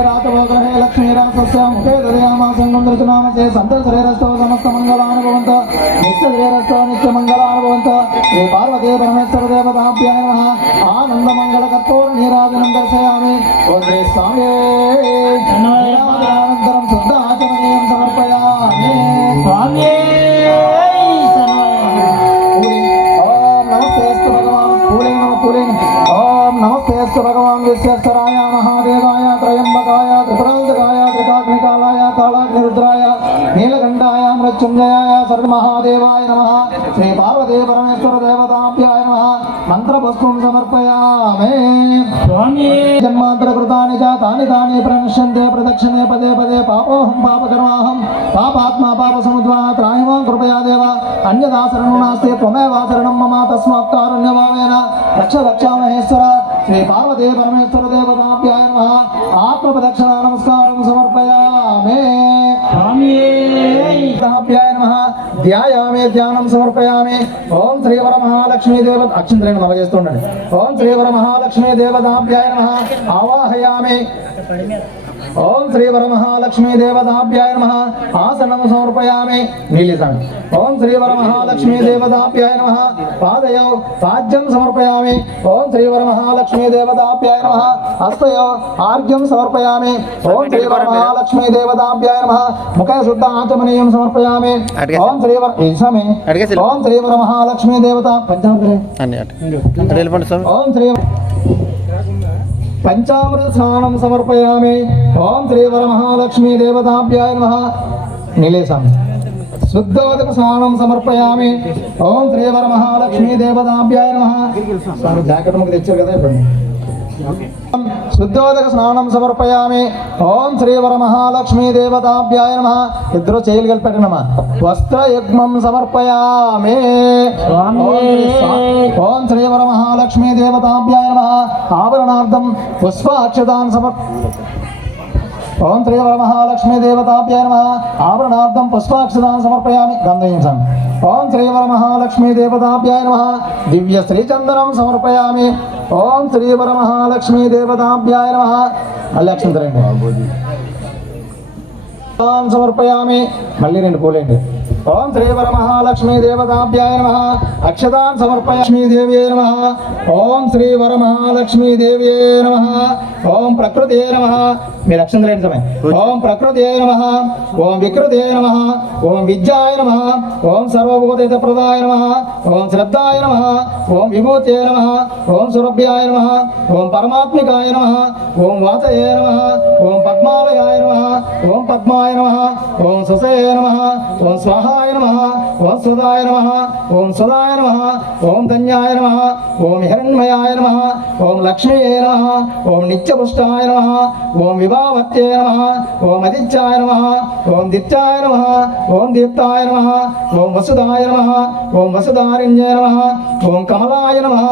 రాతమోగ్రహే లక్ష్మీరాసస్య ముఖే దదయామాసంగం దృశనామసే సంత శ్రేరస్తో సమస్త మంగళానుభవంత నిత్య శ్రేరస్తో నిత్య మంగళానుభవంత శ్రీ పార్వతీ పరమేశ్వర దేవతాభ్యాయ నమః ఆనంద మంగళ కర్పూర నీరాజనం దర్శయామి ఓం శ్రీ స్వామి అనంతరం శుద్ధ ఆచమనీయం సమర్పయామి స్వామి ఓం నమస్తేస్తు భగవాన్ ఓం నమస్తేస్తు భగవాన్ విశ్వేశ్వరాయ మహాదేవాయ త్రయంబకాయ త్రిపురాంతకాయ త్రికాగ్నికాలాయ కాళాగ్నిరుద్రాయ నీలకంఠాయ మృత్యుంజయాయ సర్వమహాదేవాయ నమః శ్రీ పార్వతీ పరమేశ్వర దేవతాభ్యాయ నమః మంత్రపుష్పం సమర్పయామి స్వామి జన్మాంతర కృతాని చ తాని తాని ప్రణశ్యంతే ప్రదక్షిణే పదే పదే పాపోహం పాపకర్మాహం పాపాత్మా పాప సముద్రా త్రాహిమాం కృపయా దేవ అన్యదా శరణం నాస్తి త్వమేవ శరణం మమ తస్మాత్ కారుణ్యభావేన రక్ష రక్ష మహేశ్వర శ్రీ పార్వతీ పరమేశ్వర దేవతాభ్యాయ నమః ఆత్మ ప్రదక్షిణ నమస్కారం సమర్పయామి స్వామి దేవతాభ్యాయ నమః ధ్యాయామి ధ్యానం సమర్పయామి ఓం శ్రీ వరమహాలక్ష్మీ దేవ అక్షంతరేణ నమ చేస్తుండండి ఓం శ్రీ వరమహాలక్ష్మీ దేవతాభ్యాయ నమః ఆవాహయామి ఓం శ్రీ వరమహాలక్ష్మీ దేవతాభ్యాయ నమః ఆసనం సమర్పయామి నీలిసామి ఓం శ్రీ వరమహాలక్ష్మీ దేవతాభ్యాయ నమః పాదయౌ పాద్యం సమర్పయామి ఓం శ్రీ వరమహాలక్ష్మీ దేవతాభ్యాయ నమః హస్తయౌ ఆర్ఘ్యం సమర్పయామి ఓం శ్రీ వరమహాలక్ష్మీ దేవతాభ్యాయ నమః ముఖే శుద్ధ ఆచమనీయం సమర్పయామి ఓం శ్రీ ఓం శ్రీ వరమహాలక్ష్మీ దేవత ఓం శ్రీ పంచామృత స్నానం సమర్పయామి ఓం శ్రీ వరమహాలక్ష్మీ దేవతాభ్యాయ నమః నీలేశామి శుద్ధోదక స్నానం సమర్పయామి ఓం శ్రీ వరమహాలక్ష్మీ దేవతాభ్యాయ నమః స్వామి జాకెట్ ముక్క తెచ్చారు కదా ఇప్పుడు శుద్ధోదక స్నానం సమర్పయామి ఓం శ్రీ వరమహాలక్ష్మీ దేవతాభ్యాయ నమః ఇద్దరు చేయలు కలిపెట్టనమా వస్త్రయుగ్మం సమర్పయామి ఓం శ్రీ వరమహాలక్ష్మీ దేవతాభ్యాయ నమః ఆభరణార్థం పుష్పాక్షతాన్ ఓం శ్రీ వరమహాలక్ష్మీ దేవతాభ్యాయ నమః ఆభరణార్థం పుష్పాక్షతాన్ సమర్పయామి గంధయించండి ఓం శ్రీ వరమహాలక్ష్మీ దేవతాభ్యాయ నమః దివ్య శ్రీచందనం సమర్పయామి ఓం శ్రీ వరమహాలక్ష్మీ దేవతాభ్యాయ నమః మళ్ళీ అక్షంతరండి సమర్పయామి మళ్ళీ రెండు పూలేండి ఓం శ్రీ వరమహాలక్ష్మీ దేవతాభ్యాయ నమః అక్షతాన్ సమర్పయామి దేవ్యే నమః ఓం శ్రీ వరమహాలక్ష్మీ దేవ్యే నమః ఓం ప్రకృతే నమః మీరు అక్షంతలేని సమయం ఓం ప్రకృతే నమః ఓం వికృతే నమః ఓం విద్యాయ నమః ఓం సర్వభూత ప్రదాయ నమః ఓం శ్రద్ధాయ నమః ఓం విభూతే నమః ఓం సురభ్యాయ నమః ఓం పరమాత్మికాయ నమః ఓం వాచయే నమః ఓం పద్మాలయాయ నమః ఓం పద్మాయ నమః ఓం సుసే నమః ఓం స్వాహాయ నమః ఓం సుదాయ నమః ఓం సుదాయ నమః ఓం ధన్యాయ నమః ఓం హిరణ్మయాయ నమః ఓం లక్ష్మీయే నమః ఓం నిత్యపుష్టాయ నమః ఓం విభావత్యే నమః ఓం అదిత్యాయ నమః ఓం దిత్యాయ నమః ఓం దీప్తాయ నమః ఓం వసుదాయ నమః ఓం వసుదారిణ్యే నమః ఓం కమలాయ నమః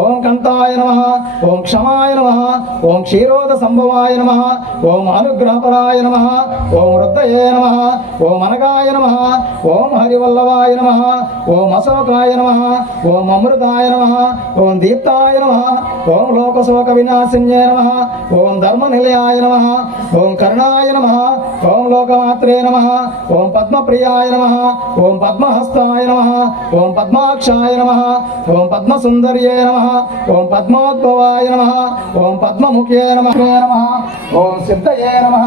ఓం కంఠాయ నమః ఓం క్షమాయ నమః ఓం క్షీరోద సంభవాయ నమః ఓం అనుగ్రహపరాయ నమః ఓం వృద్ధయే నమః ఓం అనగాయ నమః ఓం హరివల్లభాయ నమః ఓం అశోకాయ నమః ఓం అమృతాయ నమః ఓం దీప్తాయ నమః ఓం లోకశోక వినాశిన్యే నమః ఓం ధర్మనిలయాయ నమః ఓం కరుణాయ నమః ఓం లోకమాత్రే నమః ఓం పద్మప్రియాయ నమః ఓం పద్మహస్తాయ నమః ఓం పద్మాక్షాయ నమః ఓం పద్మసుందర్యే నమః ఓం పద్మోద్భవాయ నమః ఓం పద్మముఖ్యే నమః ఓం సిద్ధయే నమః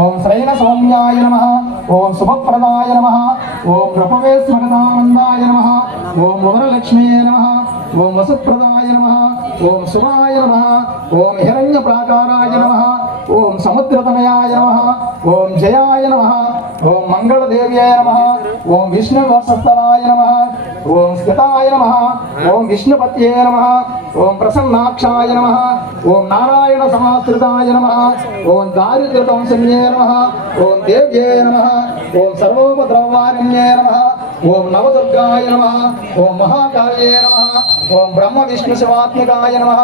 ఓం శ్రైణ సౌమ్యాయ నమః ఓం శుభప్రదాయ నమః ఓం నృపవే స్మగదానందాయ నమః ఓం వరలక్ష్మీయే నమః ఓం వసుప్రదాయ నమః ఓం శుభాయ నమః ఓం హిరణ్య ప్రాకారాయ నమః ఓం సముద్రతనయాయ నమః ఓం జయాయ నమః ఓం మంగళదేవ్యే నమః ఓం విష్ణువత్సలాయ నమః ఓం స్థితాయ నమః ఓం విష్ణుపత్యే నమః ఓం ప్రసన్నాక్షాయ నమః ఓం నారాయణ సమాశ్రితాయ నమః ఓం దారిద్ర్యతంసన్యే నమః ఓం దేవ్యే నమః ఓం సర్వోపద్రవ్యారణ్యే నమః ఓం నవదుర్గాయ నమః ఓం మహాకాళ్యే నమః ఓం బ్రహ్మ విష్ణు శివాత్మికాయ నమః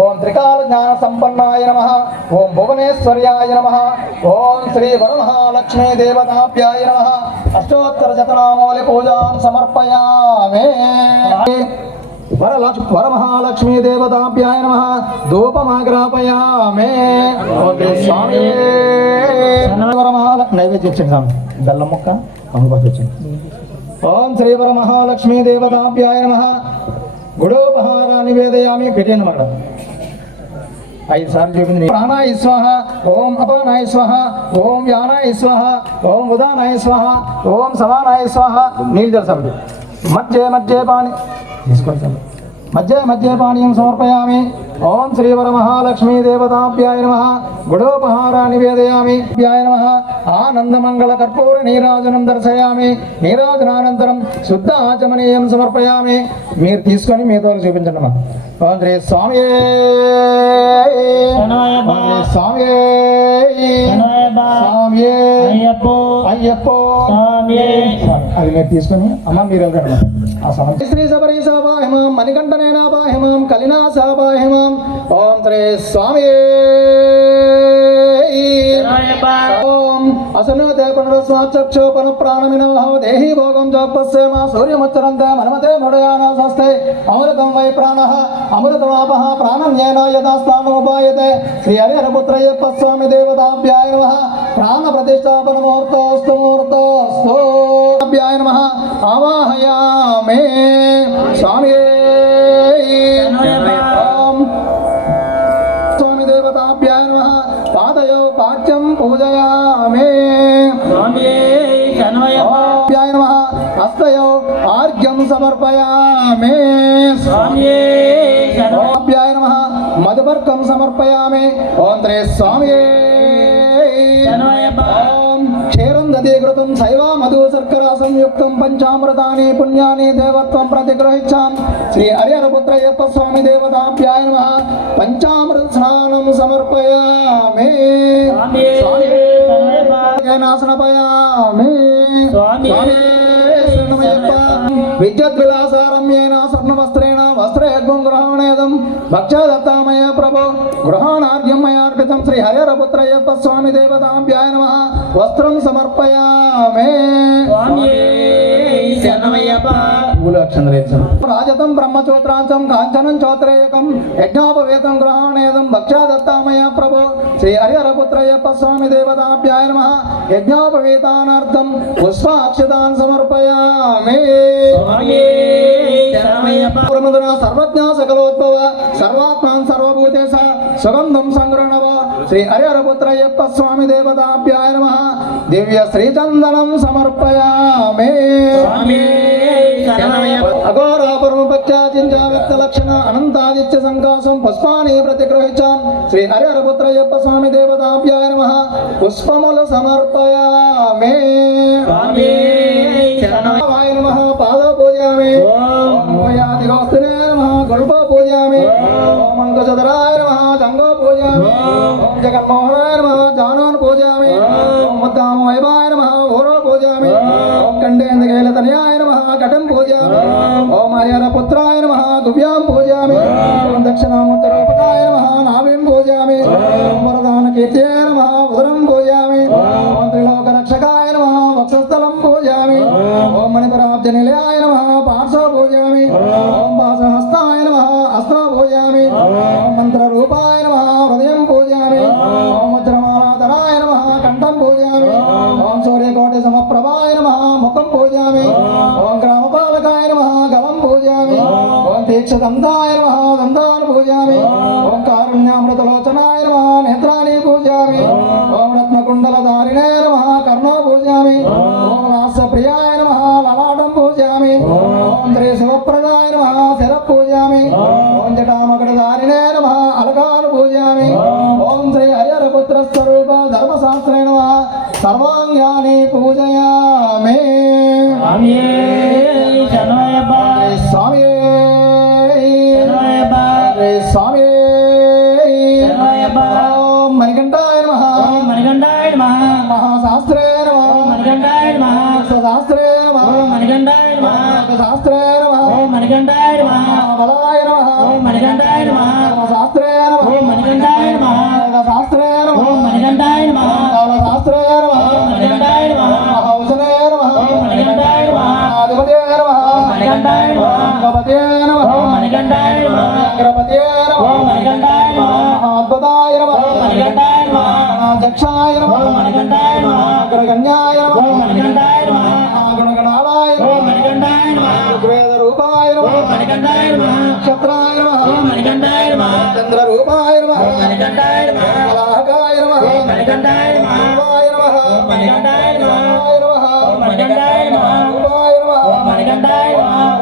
ఓం త్రికాల జ్ఞాన సంపన్నాయ నమః ఓం భువనేశ్వర్యాయ నమః ఓం శ్రీ వరమహాలక్ష్మీ దేవతాభ్యాయ నమః అష్టోత్తర శతనామావళి పూజాం సమర్పయామి వరమహాలక్ష్మీ దేవతాభ్యాయ నమః ధూపమాగ్రాపయామి స్వామి నైవేద్యం స్వామి బెల్లం ముక్క ఓం శ్రీ వరమహాలక్ష్మీ దేవతాభ్యాయ నమః గుడోపహార నివేదయామి పెట్టండి మాట 5 సార్లు చెప్పింది ప్రాణాయ స్వాహ ఓం అపానాయ స్వాహ ఓం యానాయ స్వాహ ఓం ఉదానాయ స్వాహ ఓం సమానాయ స్వాహ నీళ్ళు తెలుసండి మధ్య మధ్య పాని తీసుకోండి మధ్య మధ్య పానీయం సమర్పయామి. ఓం శ్రీ వరమహాలక్ష్మీ దేవతాభ్యాయ నమః గుడోపహార నివేదయామి. భ్యాయ నమః ఆనందమంగళ కర్పూర నీరాజనం దర్శయామి. నీరాజనానంతరం శుద్ధ ఆచమనీయం సమర్పయామి. మీరు తీసుకొని మీతో చూపించండి అమ్మా. ఓం శ్రీ స్వామి స్వామి స్వామి అయ్యప్పో అది మీరు తీసుకొని అమ్మ మీరు వెళ్ళండి. శ్రీ సబరీ సాబాహిమాం మణికంఠనేనా బాహిమాం కలినా సాబాహిమాం. ఓం శ్రీ స్వామి ఓం అసనుతే పునరస్వాచక్షోపన ప్రాణమినోహం దేహి భోగం జోపస్సేమ సూర్యముచ్చరంతే మనమతే మృడయానా స్వస్తే అమృతం వై ప్రాణః అమృతమాపః ప్రాణన్యేన యథాస్థానముపాయతే. శ్రీ హరిహరపుత్రయ్యప్ప స్వామి దేవతాభ్యాయ నమః ప్రాణ ప్రతిష్టాపన ముహూర్తోస్తు ముహూర్తోస్తు భ్యాయ నమః ఆవాహయామి. స్వామి ఓం స్వామి దేవతాభ్యాయ నమః పాదయో పాద్యం పూజయామి. భ్యాయ నమః హస్తయో ఆర్ఘ్యం సమర్పయామి. భ్యాయ నమః మధుపర్కం సమర్పయామి. ఓం శ్రీ స్వామి ఓం క్షీరం దధీకృతం శైవ మధు శర్కర సంయుక్తం పంచామృతాని పుణ్యాని దేవత్వం ప్రతిగ్రహించాం. శ్రీ హరిహరపుత్రయ్యప్ప స్వామి దేవతాభ్యాయ నమః పంచామృత స్నానం సమర్పయామి. నాశనపయామి. విద్యుద్విలాసారమ్యేన స్వర్ణవస్త్రేణ వస్త్రయజ్ఞం గృహాణేదం భక్ష్యదత్తామయ ప్రభో గృహాణార్ఘ్యం మయార్పితం. శ్రీ హరిహరపుత్రయ్యప్ప స్వామి దేవతాభ్యాయ నమః వస్త్రం సమర్పయామి. రాజతం బ్రహ్మచోత్రాంశం కాంచనం చోత్రేయకం యజ్ఞోపవేతం గృహాణేదం భక్ష్యదత్తామయ ప్రభో శ్రీ హరిహరపుత్రయ్యప్ప స్వామి దేవతాభ్యాయ నమః యజ్ఞోపవేతానార్థం పుష్పాక్షతాన్ సమర్పయామి. సర్వజ్ఞ సకలోద్భవ సర్వాత్మాన్ సర్వభూతేశ సుగంధం సంగృణవ. శ్రీ హరిహరపుత్రయ్యప్ప స్వామి దేవతాభ్యాయ నమః దివ్య శ్రీచందనం సమర్పయామి. అఘోరాపరమపక్షాచించా వ్యక్త లక్షణ అనంతాదిత్య సంకాసం పుష్పాన్ని ప్రతిగ్రహించాం. శ్రీ హరిహరపుత్రయ్యప్ప స్వామి దేవతాభ్యాయ నమః పుష్పములు సమర్పయామి. నమః పాద పూజయామి. ఓయాదిగోస్తినే నమః గల్ప పూజయామి. ఓం అంకుశధరాయ నమః జంగో పూజయామి. ఓం జగన్మోహనాయ నమః జానోన్ పూజయామి. ఓం ముద్దామ వైభాయ నమః ఓరో పూజయామి. ఓం కండేంద్రకేలతనయాయ నమః కటం పూజయామి. ఓం హరిహరపుత్రాయ నమః గువ్యాం పూజయామి. ఓం దక్షిణామూర్తిరూపకాయ నమః నాభీం పూజయామి. ఓం వరదాన కీర్త్యాయ నమః ఉదరం పూజయామి. ఓం త్రిలోకరక్షకాయ నమః వక్షస్థలం పూజయామి. ఓం మణిపురాబ్జ నిలయాయ నమః పార్శ్వ పూజయామి. ఓం పాశహస్తాయ నమః హస్త పూజయామి. ఓం మంత్రరూపాయ నమః హృదయం పూజయామి. ఓం వజ్రమాలాధరాయ నమః కంఠం పూజయామి. ఓం సూర్యకోటి సమప్రభాయ నమః ముఖం పూజయామి. ఓం గ్రామపాలకాయ నమః గవం పూజయామి. ఓం దీక్షదంతాయ నమః దంతాన్ పూజయామి. ఓం కారుణ్యామృతలోచనాయ నమః నేత్రాన్ని పూజయామి. ఓం రత్నకుండలధారిణే నమః కర్ణో పూజయామి. ఓం లాస్యప్రియాయ నమః లలాటం పూజయామి. ఓం శ్రీ శివప్రదాయ నమః శిర పూజయామి. ఓం జటామకటధారిణే నమః అలకాలు పూజయామి. ఓం శ్రీ హరిహరపుత్ర స్వరూప ధర్మశాస్త్రే నమః సర్వాంగాని పూజయామి. స్వామి స్వామి ఓం మణికంఠాయ నమః మహాశాస్త్రే నమః శాస్త్రే నమః శాస్త్రే నమః బలాయ నమః శాస్త్రే నమః శాస్త్రే నమః శాస్త్రే నమః ఔషధే నమః అధిపతే నమః గణపతే నమః అగ్రపతే నమః అద్భుతాయ నమః అధ్యక్షాయ నమః అగ్రగణ్యాయ నమః గుణగణాలాయ నమః ఋగ్వేద రూపాయ నమః నక్షత్రాయ నమః చంద్రరూపాయ నమః కళాహకాయ నమః రూపాయ నమః రూపాయ నమః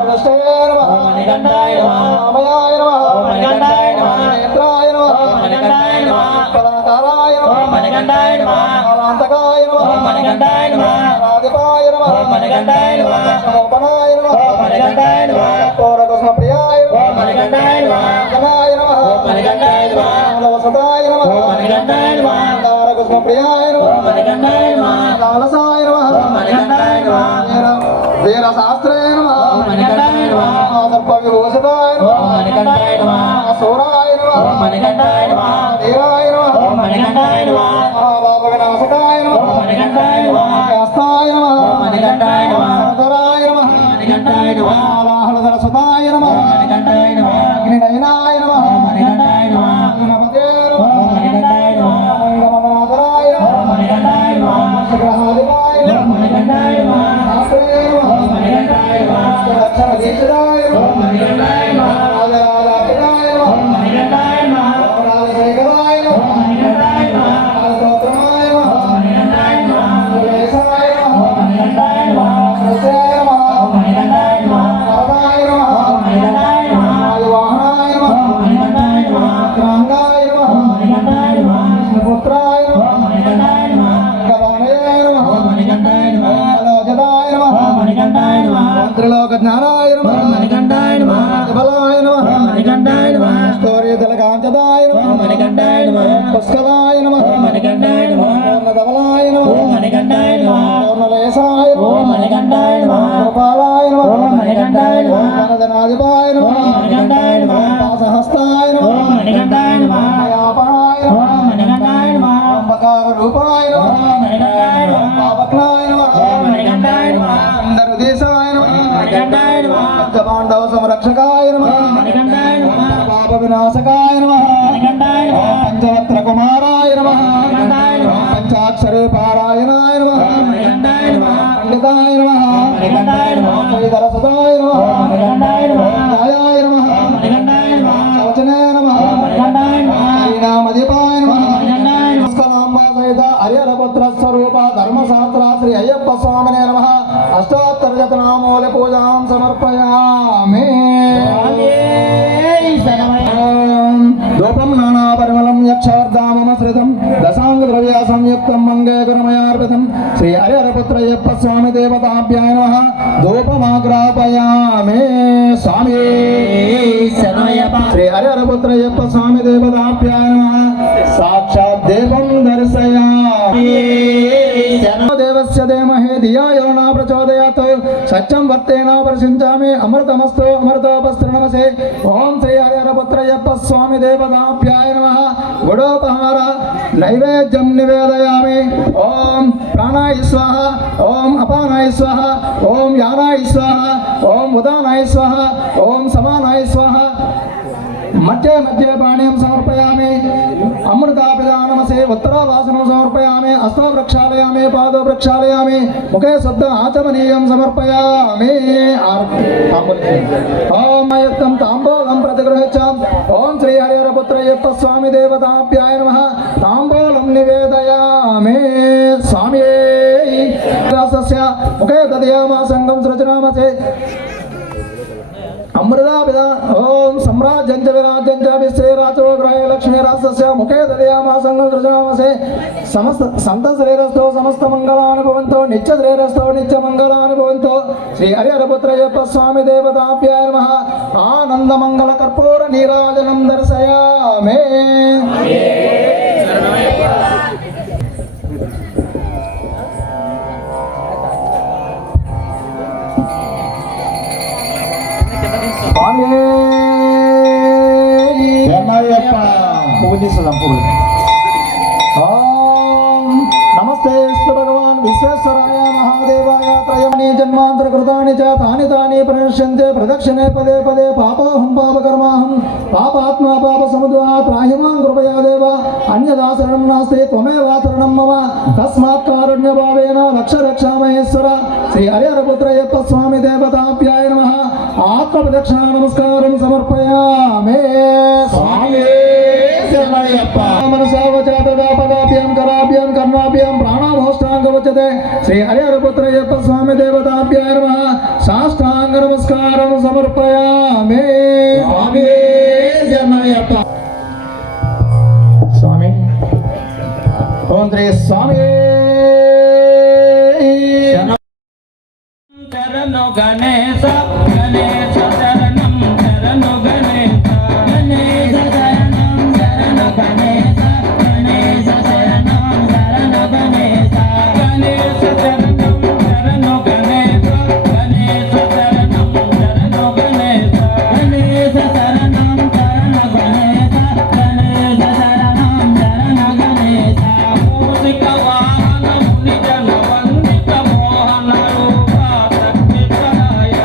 విష్ణవే నమః ఓం మణికంఠాయ నమః రామయాయ నమః ఓం మణికంఠాయ నమః నేత్రాయ నమః ఓం మణికంఠాయ నమః ఫలాకారాయ నమః ఓం మణికంఠాయ నమః కాలాంతకాయ నమః ఓం మణికంఠాయ నమః రాధిపాయ నమః ఓం మణికంఠాయ నమః శోభనాయ నమః ఓం మణికంఠాయ నమః పౌరకృష్ణప్రియాయ ఓం మణికంఠాయ నమః గణాయ నమః ఓం మణికంఠాయ నమః వసతాయ నమః ఓం మణికంఠాయ నమః తారకృష్ణప్రియాయ నమః ఓం మణికంఠాయ నమః లాలసాయ నమః ఓం మణికంఠాయ నమః వీరశాస్త్రే నమః ఓం మణికంఠాయ నమః సర్పవిభూషితాయ ఓం మణికంఠాయ నమః సూరాయ నమః ఓం మణికంఠాయ నమః దేవాయ నమః ఓం మణికంఠాయ నమః మహాపాప వినాశకాయ ఓం నమః మణికంఠాయ నమః శాస్తాయ నమః ఓం మణికంఠాయ నమః సదరాయ నమః మణికంఠాయ నమః ఆలాహలసరస్వతాయ నమః ఓం మణికంఠాయ నమః అగ్నినయనాయ నమః ఓం మణికంఠాయ నమః గణపతే ఓం నమః మణికంఠాయ నమః గమనాథరాయ ఓం నమః మణికంఠాయ నమః గ్రహాధిపాయ ఓం నమః మణికంఠాయ నమః శాస్త్రే నమః ఓం మణికంఠాయ నమః లక్షణదీక్షితాయ ఓం నమః మణికంఠాయ నమః రాజరాజాభిరాయ ఓం నమః మణికంఠాయ నమః రాజశేఖరాయ ఓం నమః మణికంఠాయ నమః రాజస్తోత్రమాయ నమః ఓం మణికంఠాయ నమః సురేశాయ నమః ఓం మణికంఠాయ నమః కృష్ణాయ నమః ఓం మణికంఠాయ నమః రాధాయ నమః ఓం మణికంఠాయ నమః వాయువాహనాయ ఓం నమః మణికంఠాయ నమః క్రాంగాయ ఓం నమః మణికంఠాయ నమః విష్ణుపుత్రాయ ఓం నమః మణికంఠాయ నమః గవాణయాయ నమః ఓం మణికంఠాయ నమః బలోజదాయ నమః ఓం మణికంఠాయ నమః త్రిలోక జ్ఞానాయ నమః ఓం మణికంఠాయ నమః బలాయ నమః ఓం మణికంఠాయ నమః స్తోర్యదలకాంచదాయ ఓం నమః మణికంఠాయ నమః పుష్కరాయ నమః ఓం మణికంఠాయ నమః పూర్ణధవలాయ నమః ఓం మణికంఠాయ నమః పూర్ణలేశాయ ఓం నమః మణికంఠాయ నమః గోపాలాయ నమః ఓం మణికంఠాయ నమః వరదనాధిపాయ నమః ఓం మణికంఠాయ నమః పాసహస్తాయ ఓం నమః మణికంఠాయ నమః మయాపహాయ ఓం నమః మణికంఠాయ నమః అంబకార రూపాయ ఓం నమః మణికంఠాయ నమః పావక్నాయ నమః ఓం మణికంఠాయ నమః సుందరదేశాయ నమః మణికంఠాయ నమః పంచపాండవ సంరక్షకాయ నమః ఓం మణికంఠాయ నమః పాప వినాశకాయ నమః మణికంఠాయ నమః పంచవక్ర కుమారాయ నమః మణికంఠాయ నమః పంచాక్షరే పారాయణాయ నమః ఓం మణికంఠాయ నమః పండితాయ నమః మణికంఠాయ నమః శ్రీధరసుతాయ నమః ఓం మణికంఠాయ నమః న్యాయాయ నమః మణికంఠాయ నమః శౌచనాయ నమః మణికంఠాయ నమః హరినామదీపాయ నమః మణికంఠాయ నమః నమస్కారాంబా సహిత హరిహరపుత్ర స్వరూప ధర్మశాస్త్ర శ్రీ అయ్యప్ప స్వామినే నమః అష్టాత్తరజతనామూల పూజాం సమర్పయామి ధూపం నానాపరిమళం యక్షార్ధామమశ్రితం దశాంగద్రవ్య సంయుక్తం మంగే గురుమయార్పితం శ్రీ హరిహరపుత్రయ్యప్ప స్వామి దేవతాభ్యాయ నమః ధూపమాగ్రాపయామి స్వామి శ్రీ హరిహరపుత్రయ్యప్ప స్వామి దేవతాభ్యాయ నమః సాక్షాత్ దేవం దర్శయామి దేవస్య ధీమహి ధియో యో న ప్రచోదయాత్ సత్యం వర్తేన ప్రశంసామి అమృతమస్తు అమృతోపస్తృణమసే ఓం శ్రీ హరిహరపుత్రయ్యప్ప స్వామి దేవతాభ్యాయ నమః గుడోపహార నైవేద్యం నివేదయామి ఓం ప్రాణాయ స్వాహ ఓం అపానాయ స్వాహ ఓం యానాయ స్వాహ ఓం ఉదానాయ స్వాహ ఓం సమానాయ స్వాహ మధ్య మధ్య పాణ్యం సమర్పయామి అమృతాపిదానమసే ఉత్తరావాసనం సమర్పయామి హస్తో ప్రక్షాళయామి పాదో ప్రక్షాళయామి ముఖే శుద్ధ ఆచమనీయం సమర్పయామి ఓం అయుక్తం తాంబూలం ప్రతిగృహ్యచ్చాం ఓం శ్రీ హరిహరపుత్రయ్యప్ప స్వామి దేవతాభ్యాయ నమః తాంబూలం నివేదయామి స్వామి రాసస్య ముఖే దదయామా సంగం సృజనామసే అమృతాపిద ఓం సమ్రాజ్యం చ విరాజ్యం చ విశ్రేరాచో గ్రహే లక్ష్మీ రాసస్య ముఖే దదయామాసంగం సృజనామసే సమస్త సంత శ్రేరస్తో సమస్త మంగళాని భవంతో నిత్య శ్రేరస్తో నిత్య మంగళాని భవంతో శ్రీ హరిహరపుత్రయ్యప్ప స్వామి దేవతాభ్యాయ నమః ఆనంద మంగళ కర్పూర నీరాజనం దర్శయామి నమస్తే భగవాన్ విశ్వేశ్వరాయ మహాదేవాయ త్రయమణి జన్మాంతర కృతాని చ తాని తాని ప్రణశ్యంతే ప్రదక్షిణే పదే పదే పాపాహం పాపకర్మాహం పాపాత్మా పాప సముద్రా త్రాహిమాన్ కృపయా దేవ అన్యదా శరణం నాస్తి త్వమేవాచరణం మమ తస్మాత్ కారుణ్య భావేన రక్ష రక్షా మహేశ్వర శ్రీ హరిహరపుత్రయ్యప్ప స్వామి దేవతాభ్యాయ నమః ఆత్మ ప్రదక్షిణ నమస్కారం సమర్పయామి స్వామి మనసావచాపదాపదాభ్యాం కరాభ్యాం కర్ణాభ్యాం ప్రాణాభోష్టాంగముచ్యతే శ్రీ హరిహరపుత్రయ్యప్ప స్వామి దేవతాభ్యాయ నమః సాష్టాంగ నమస్కారం స్వామి శరణు గణేశ గణేశ శరణం శరణు గణేశ గణేశ శరణం శరణు గణేశ గణేశ శరణం శరణు గణేశ గణేశ శరణం శరణు గణేశ గణేశ శరణం శరణు గణేశ గణేశ శరణం శరణు గణేశ గణేశ శరణం శరణు గణేశ మూసిక వాహన ముని జన వందిత మోహన రూప సత్యపరాయ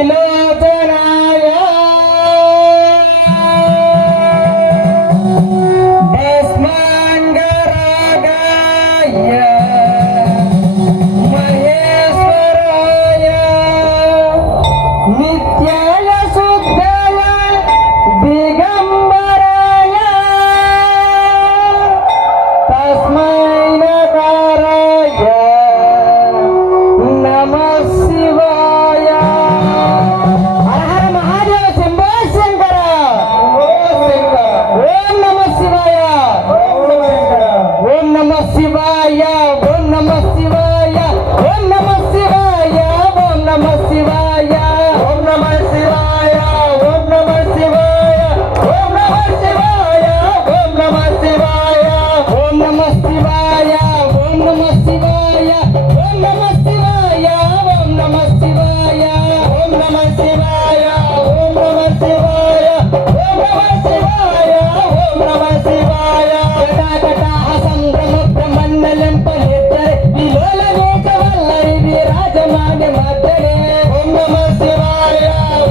त्रिलोचनाय भस्माङ्गरागाय महेश्वराय नित्याय शुद्धाय दिगम्बराय तस्मै नकाराय नमः शिवाय। हर हर महादेव शंभो शंकर। ओम नमः शिवाय। ओम नमः शिवाय। ओम नमः शिवाय। ओम नमः शिवाय। ओम नमः शिवाय। ओम नमः शिवाय। ओम नमः शिवाय। ओम नमः शिवाय। ओम नमः शिवाय। ओम नमः शिवाय। ओम नमः शिवाय। ओम नमः शिवाय। ओम नमः शिवाय। ओम नमः शिवाय। ओम नमः शिवाय। ओम नमः शिवाय। ओम नमः शिवाय। जटाजटाहसं ब्रह्मण्डलं पनेत्तरे विलोलनेकवल्लरि विराजमान मध्यरे। ओम नमः शिवाय।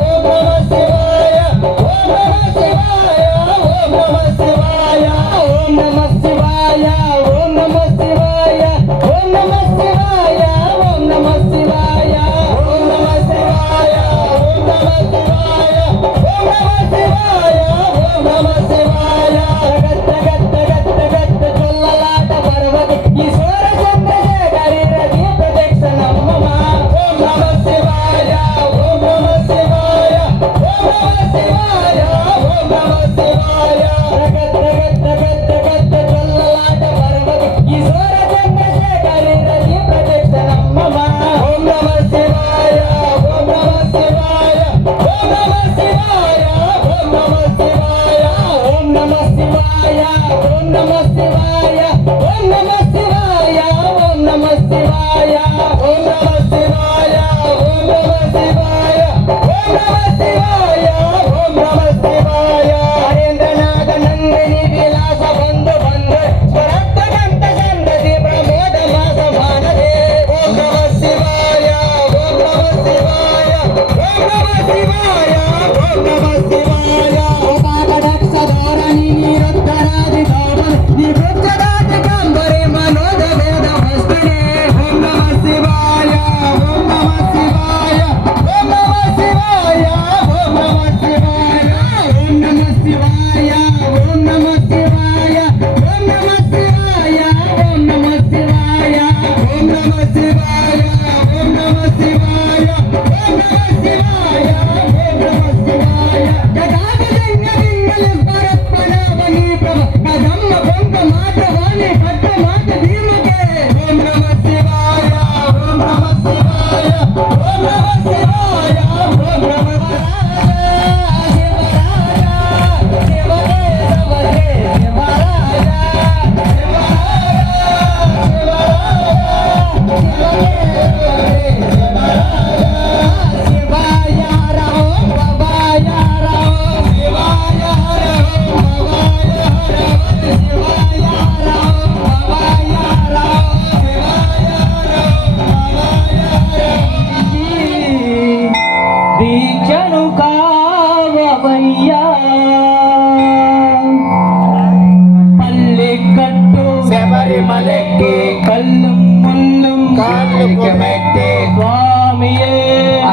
ओम नमः शिवाय। ओम नमः शिवाय। ओम नमः शिवाय। ओम नमः शिवाय। ओम नमः शिवाय। ओम नमः शिवाय। ओम नमः शिवाय। ओम नमः शिवाय। ओम नमः शिवाय। ओम नमः शिवाय। ओम नमः शिवाय। गत्त गत्त गत्त गत्त चొల్లలాట పర్వతి ఈశ్వర చంద్రశేఖరి రవి ప్రదక్షిణం మమ। ఓం నమః శివాయ। ఓం నమః శివాయ। ఓం నమః శివాయ। ఓం నమః శివాయ। గత్త గత్త గత్త గత్త చొల్లలాట పర్వతి ఈశ్వర చంద్రశేఖరి రవి ప్రదక్షిణం మమ। ఓం నమః శివాయ। ఓం నమః శివాయ। ఓం నమః శివాయ। ఓం నమః శివాయ। ఓం నమః శివాయ। ఓం నమః శివాయ। ఓం నమః శివాయ। ఓం నమః శివాయ। ఓం నమః శివాయ। ఓం నమః శివాయ। ఓం నమః శివాయ। ఓం నమః శివాయ। హరేంద్రనాథ నందిని విలాస బంధు బంధు స్వరత్త గంట సందతి ప్రమోద మాస మానదే। ఓం నమః శివాయ। ఓం నమః శివాయ। ఓం నమః శివాయ। ఓం నమః శివాయ। ఉపాకటక్ష ధోరణి నిరుత్తరాది ధోరణి నివృత్తదాతి కంబరి మనోద వేద భస్మినే। ఓం నమః శివాయ। ఓం నమః శివాయ। ఓం నమః శివాయ। ఓం నమః శివాయ। ఓం నమః శివాయ। ఓం నమః శివాయ। ఓం నమః శివాయ। ఓం నమః శివాయ। ఓం నమః శివాయ। ఓం నమః శివాయ। ఓం నమః శివాయ। ఓం నమః శివాయ। జటాజంగ లింగలి పరప్పనావని ప్రభ కదమ్మ కొంక మాటవాణి పట్ట మాట ధీమకే। ఓం నమః శివాయ। ఓం నమః శివాయ। ఓం నమః శివాయ। ఓం నమః శివాయ రామ బాబాయ రామ శివాయ రామ బాబాయ రామ శివాయ రామ బాబాయ రామ శివాయ రామ బాబాయ దీక్షను కావయ్యా పల్లె కట్టు శబరిమలెక్కి కళ్ళు ముల్లు కాళ్ళకు మెట్టి స్వామియే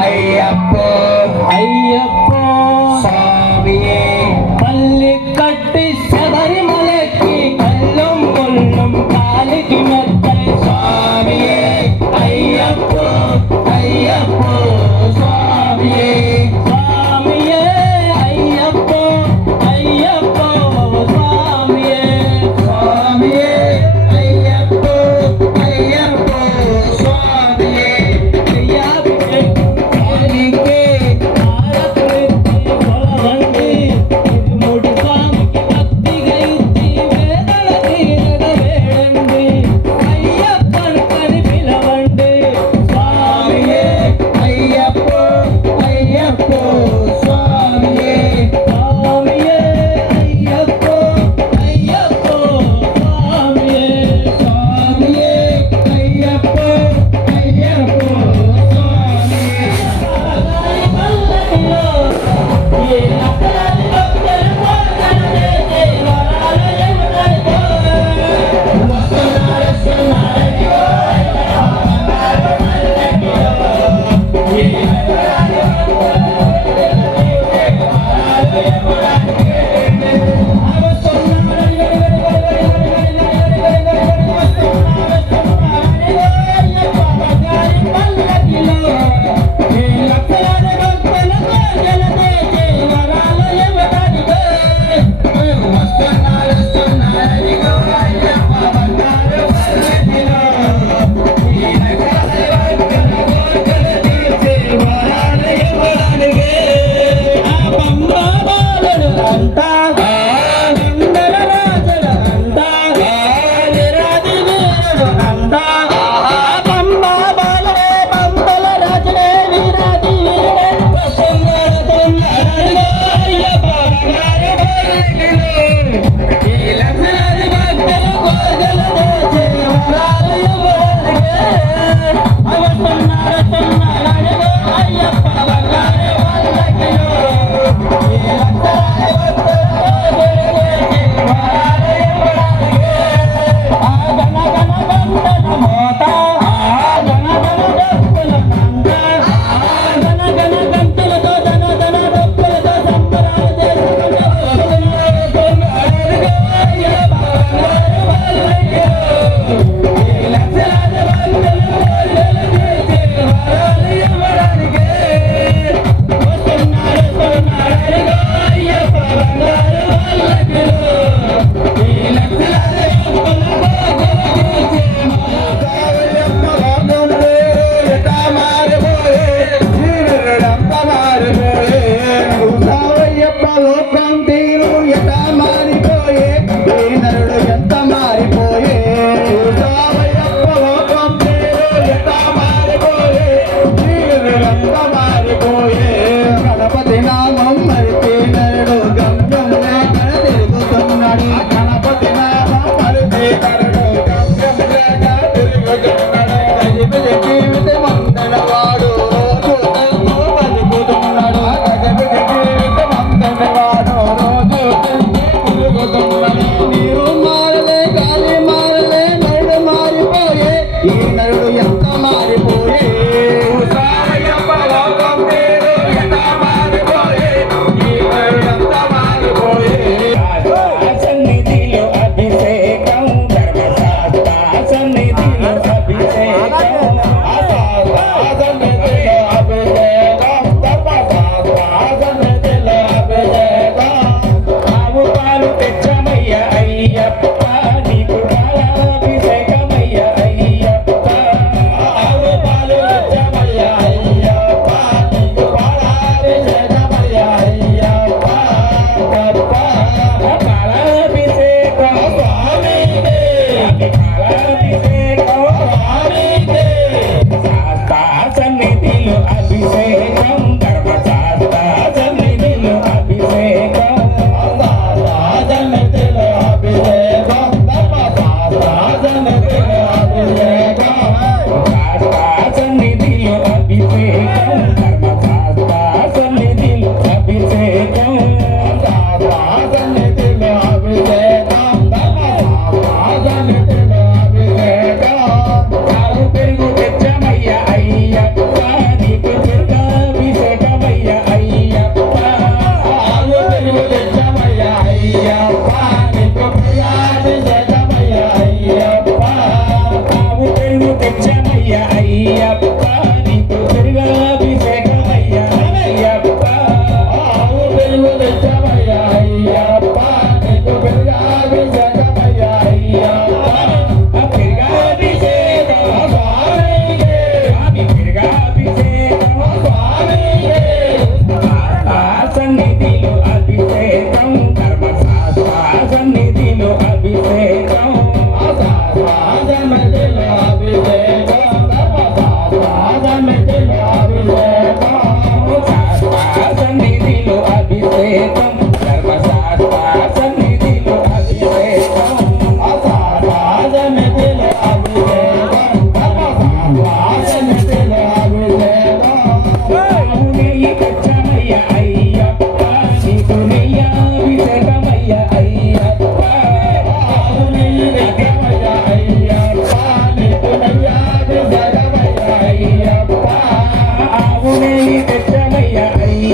అయ్యప్పో అయ్యప్పో స్వామియే పల్లి కట్టి శబరిమలకి కళ్ళం ముళ్ళం కాలికి మెత్తని స్వామియే అయ్యప్పో అయ్యప్పో స్వామియే స్వామియే అయ్యప్పో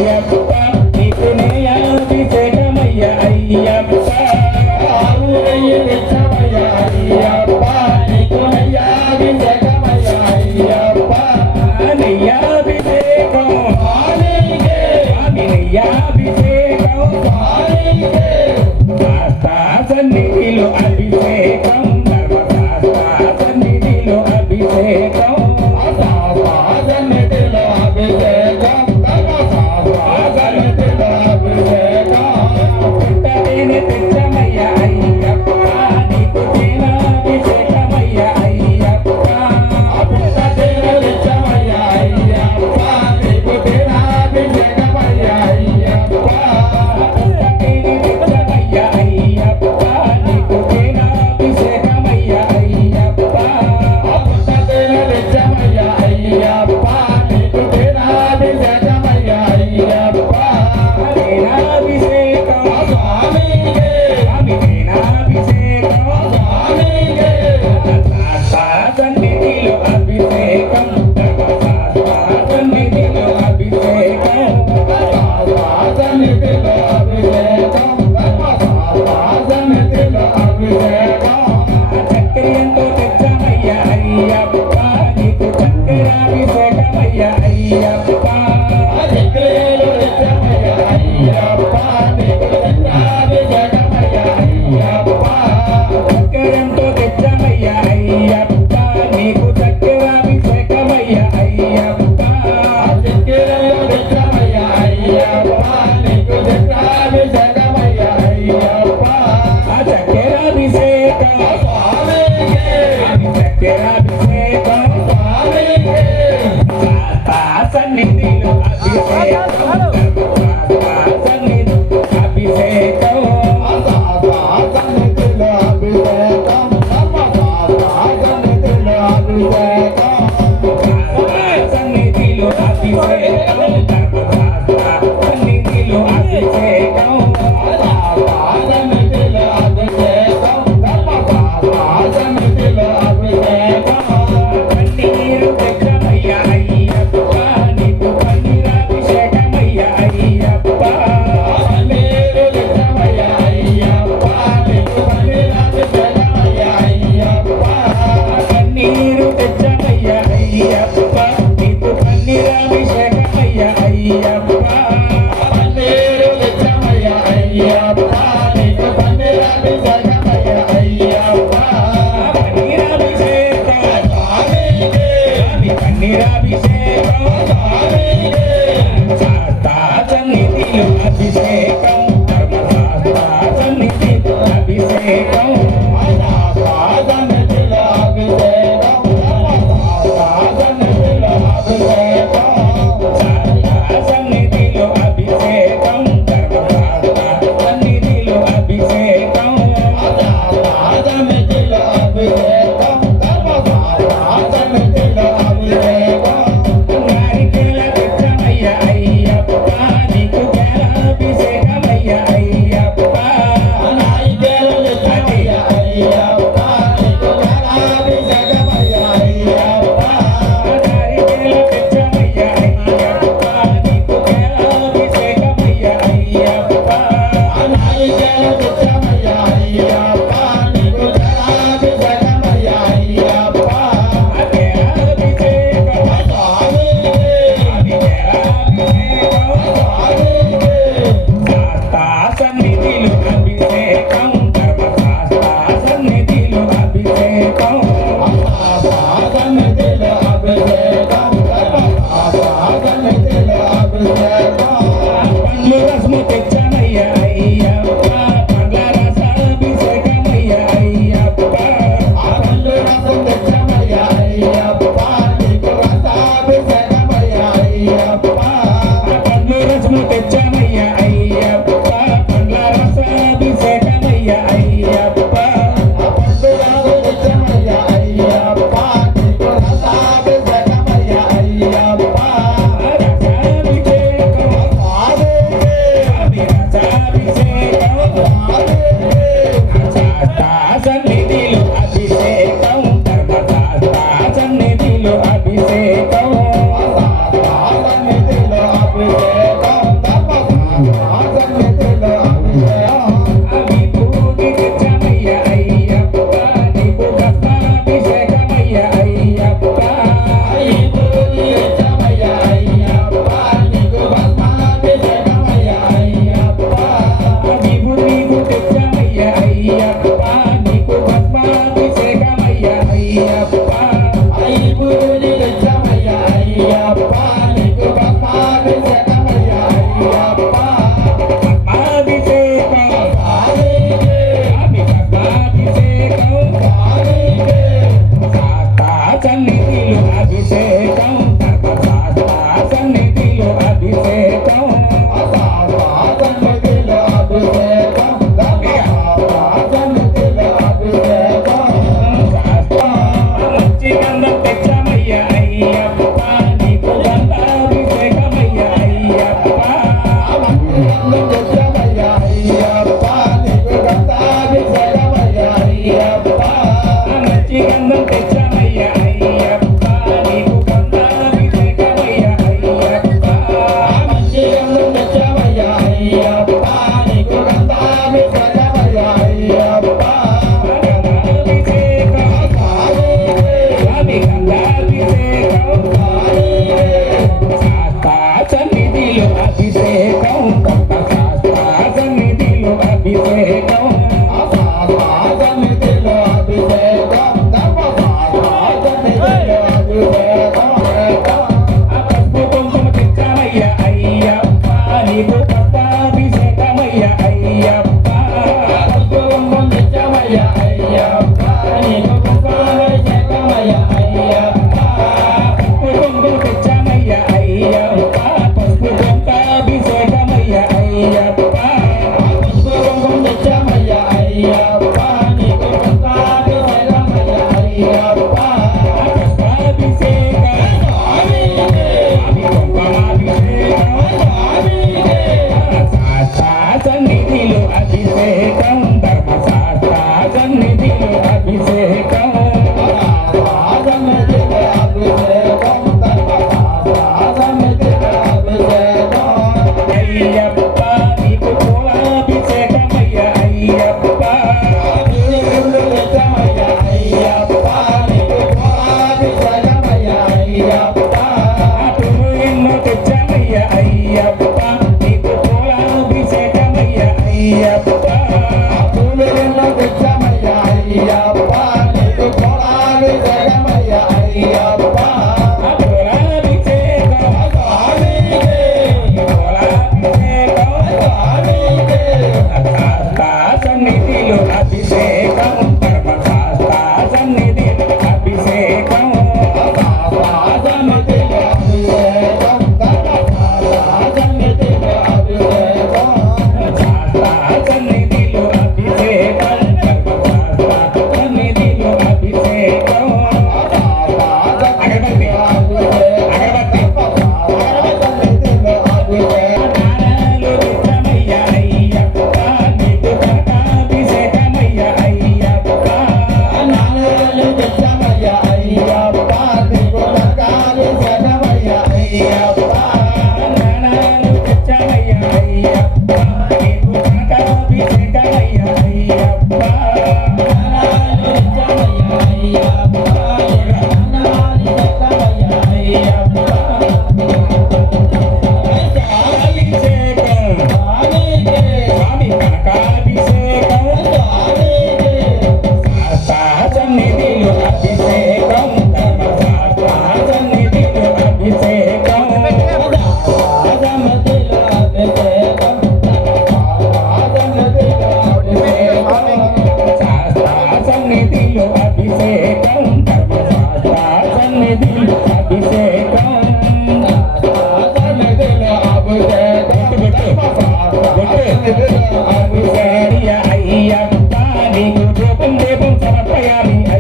అయ్యప్ప నీకు నేయాభిషేకమయ్య అయ్యప్ప ఆవురయ్య తెచ్చమయ్య అయ్యప్ప నీకు నయ్యాభిషేకమయ్య అయ్యప్ప నెయ్యాభిషేకం స్వామికే స్వామి నెయ్యాభిషేకం స్వామికే శాస్త్ర సన్నిధిలో అభిషేకం ధర్మశాస్త్ర సన్నిధిలో అభిషేకం సన్నిధిలో అభిషేకం సన్నిధిలో అభిషేకం పుట్టతేనె తెచ్చమయ్య అయ్యప్ప నీకు తేనాభిషేకమయ్య అయ్యప్ప పుట్టతేనె తెచ్చమయ్య అయ్యప్ప నీకు తేనాభిషేకమయ్య అయ్యప్ప పుట్టతేనె తెచ్చమయ్య అయ్యప్ప నీకు తేనాభిషేకమయ్య అయ్యప్ప పుట్టతేనె తెచ్చమయ్య అయ్యప్ప నీకు తేనాభిషేకమయ్య అయ్యప్ప తేనాభిషేకం స్వామికే స్వామి తేనాభిషేకం స్వామికే సన్నిధిలో అభిషేకం ధర్మశాస్త్ర సన్నిధిలో అభిషేకం సన్నిధిలో అభిషేకం సన్నిధిలో అభిషేకం చక్కెరతో తెచ్చమయ్య అయ్యప్ప నీకు చక్కెరాభిషేకమయ్య అయ్యప్ప చక్రేలు తెచ్చమయ్య అయ్యప్ప నీకు చక్రాభిషేకమయ్య అయ్యప్ప చక్కెరంతో తెచ్చమయ్య అయ్యప్ప నీకు చక్కెరాభిషేకమయ్య అయ్యప్ప చక్రేలు తెచ్చమయ్య అయ్యప్ప నీకు చక్రాభిషేకమయ్య అయ్యప్ప చక్కెరాభిషేకం స్వామికే చక్కెరాభిషేకం స్వామికే సన్నిధిలో అభిషేకం సన్నిధి అభిషేకం సన్నిధిలో అభిషేకం సన్నిధిలో అభిషేకం సన్నిధిలో అభిషేకం సన్నిధిలో అభిషేకం సన్నిధిలో అభిషేకం సన్నిధిలో అభిషేకం పన్నీరు తెచ్చమయ్య అయ్యప్ప నీకు పన్నీరాభిషేకమయ్య అయ్యప్ప పన్నీరు తెచ్చమయ్య అయ్యప్ప నీకు పన్నీరాభిషేకమయ్య అయ్యప్ప పన్నీరు తెచ్చమయ్య అయ్యప్ప నీకు పన్నీరాభిషేకమయ్య అయ్యప్ప పన్నీరు తెచ్చమయ్య అయ్యప్ప నీకు పన్నీరాభిషేకమయ్య అయ్యప్ప పన్నీరాభిషేకం స్వామికే స్వామి పన్నీరాభిషేకం స్వామికే శాస్త్ర సన్నిధిలో అభిషేకం ధర్మశాస్త్ర సన్నిధిలో అభిషేకం సన్నిధిలో అభిషేకం సన్నిధిలో అభిషేకం శాస్త్ర సన్నిధిలో అభిషేకం ధర్మశాస్త్ర సన్నిధిలో అభిషేకం సన్నిధిలో అభిషేకం సన్నిధిలో అభిషేకం నారికేళ తెచ్చమయ్య అయ్యప్ప నీకు జ్ఞానాభిషేకమయ్య అయ్యప్ప నాయికేలు తెచ్చమయ్య అయ్యప్ప నీకు జ్ఞానాభిషేకమయ్య అయ్యప్ప నారికేళ తెచ్చమయ్య అయ్యప్ప నీకు జ్ఞానాభిషేకమయ్య అయ్యప్ప నాయికేలు తెచ్చమయ్య అయ్యప్ప నీకు జ్ఞానాభిషేకమయ్య అయ్యప్ప జ్ఞానాభిషేకం స్వామికే శాస్త్ర సన్నిధిలో అభిషేకం ధర్మశాస్త్ర సన్నిధిలో అభిషేకం సన్నిధిలో అభిషేకం సన్నిధిలో అభిషేకం పండ్లు రసము తెచ్చమయ్య అయ్యప్ప పండ్ల రసాభిషేకమయ్య అయ్యప్ప ఆనందు రసం తెచ్చమయ్య అయ్యప్ప నీకు రసాభిషేకమయ్య అయ్యప్ప పండ్లు రసము తెచ్చ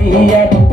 అయ్యప్ప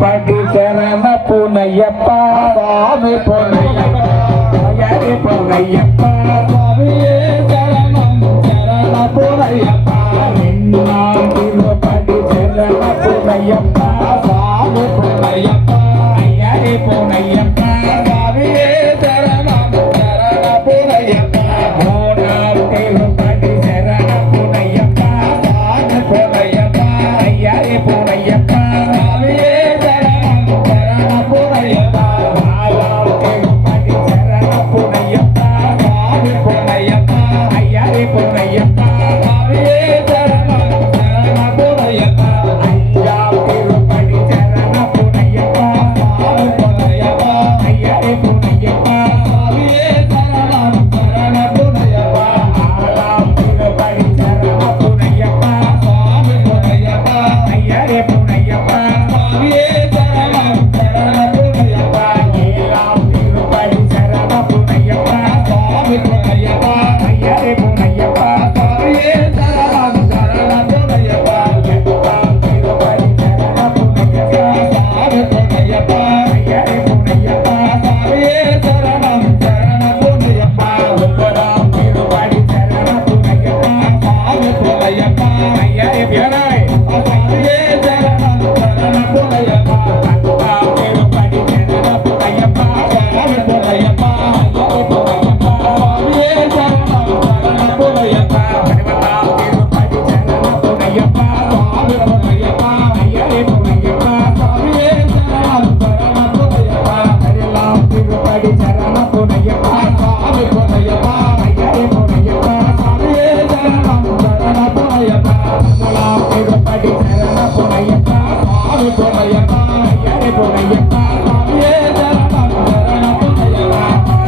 పడి శరణ పునయ్యప్ప స్వామి పునయ్యప్ప పునయ్యప్ప స్వామియే శరణం శరణ పునయ్యప్ప నిన్నాటిలో పడి శరణ పునయ్యప్ప స్వామి పునయ్యప్ప అయ్యరే పునయ్యప్ప స్వామియే శరణం శరణ పునయ్యప్ప మూనాటిలో పడి శరణ పునయ్యప్ప స్వామి పునయ్యప్ప అయ్యరే పునయ్యప్ప స్వామియే శరణం శరణ పునయ్యప్ప అయ్యరే పునయ్యప్ప స్వామియే శరణం శరణ పునయ్యప్ప ఏలాం తిరుపతి శరణ పునయ్యప్ప స్వామి పునయ్యప్ప అయ్యరే పునయ్యప్ప స్వామియే శరణం శరణ పునయ్యప్ప ఏలాం తిరుపతి శరణ పునయ్యప్ప స్వామి పునయ్యప్ప అయ్యరే పునయ్యప్ప స్వామియే శరణం శరణ పునయ్యప్ప ఉత్తరాం తిరుపతి శరణ పునయ్యప్ప స్వామి పునయ్యప్ప అయ్యరే పునయ్యప్ప స్వామియే శరణం శరణ పునయ్యప్ప ఉత్తరాం తిరుపతి శరణ పునయ్యప్ప స్వామి పునయ్యప్ప అయ్యరే పునయ్యప్ప స్వామియే శరణం శరణ పునయ్యప్ప పర్వతాం తిరుపతి శరణ పునయ్యప్ప స్వామి పునయ్యప్ప అయ్యరే పునయ్యప్ప స్వామియే శరణం శరణ పునయ్యప్ప హరిలాం తిరుపతి శరణ పునయ్యప్ప స్వామి పునయ్యప్ప అయ్యరే పునయ్యప్ప స్వామియే శరణం శరణ పునయ్యప్ప ములాం తిరుపతి శరణ పునయ్యప్ప స్వామి పునయ్యప్ప అయ్యరే పునయ్యప్ప స్వామియే శరణం శరణ పునయ్యప్ప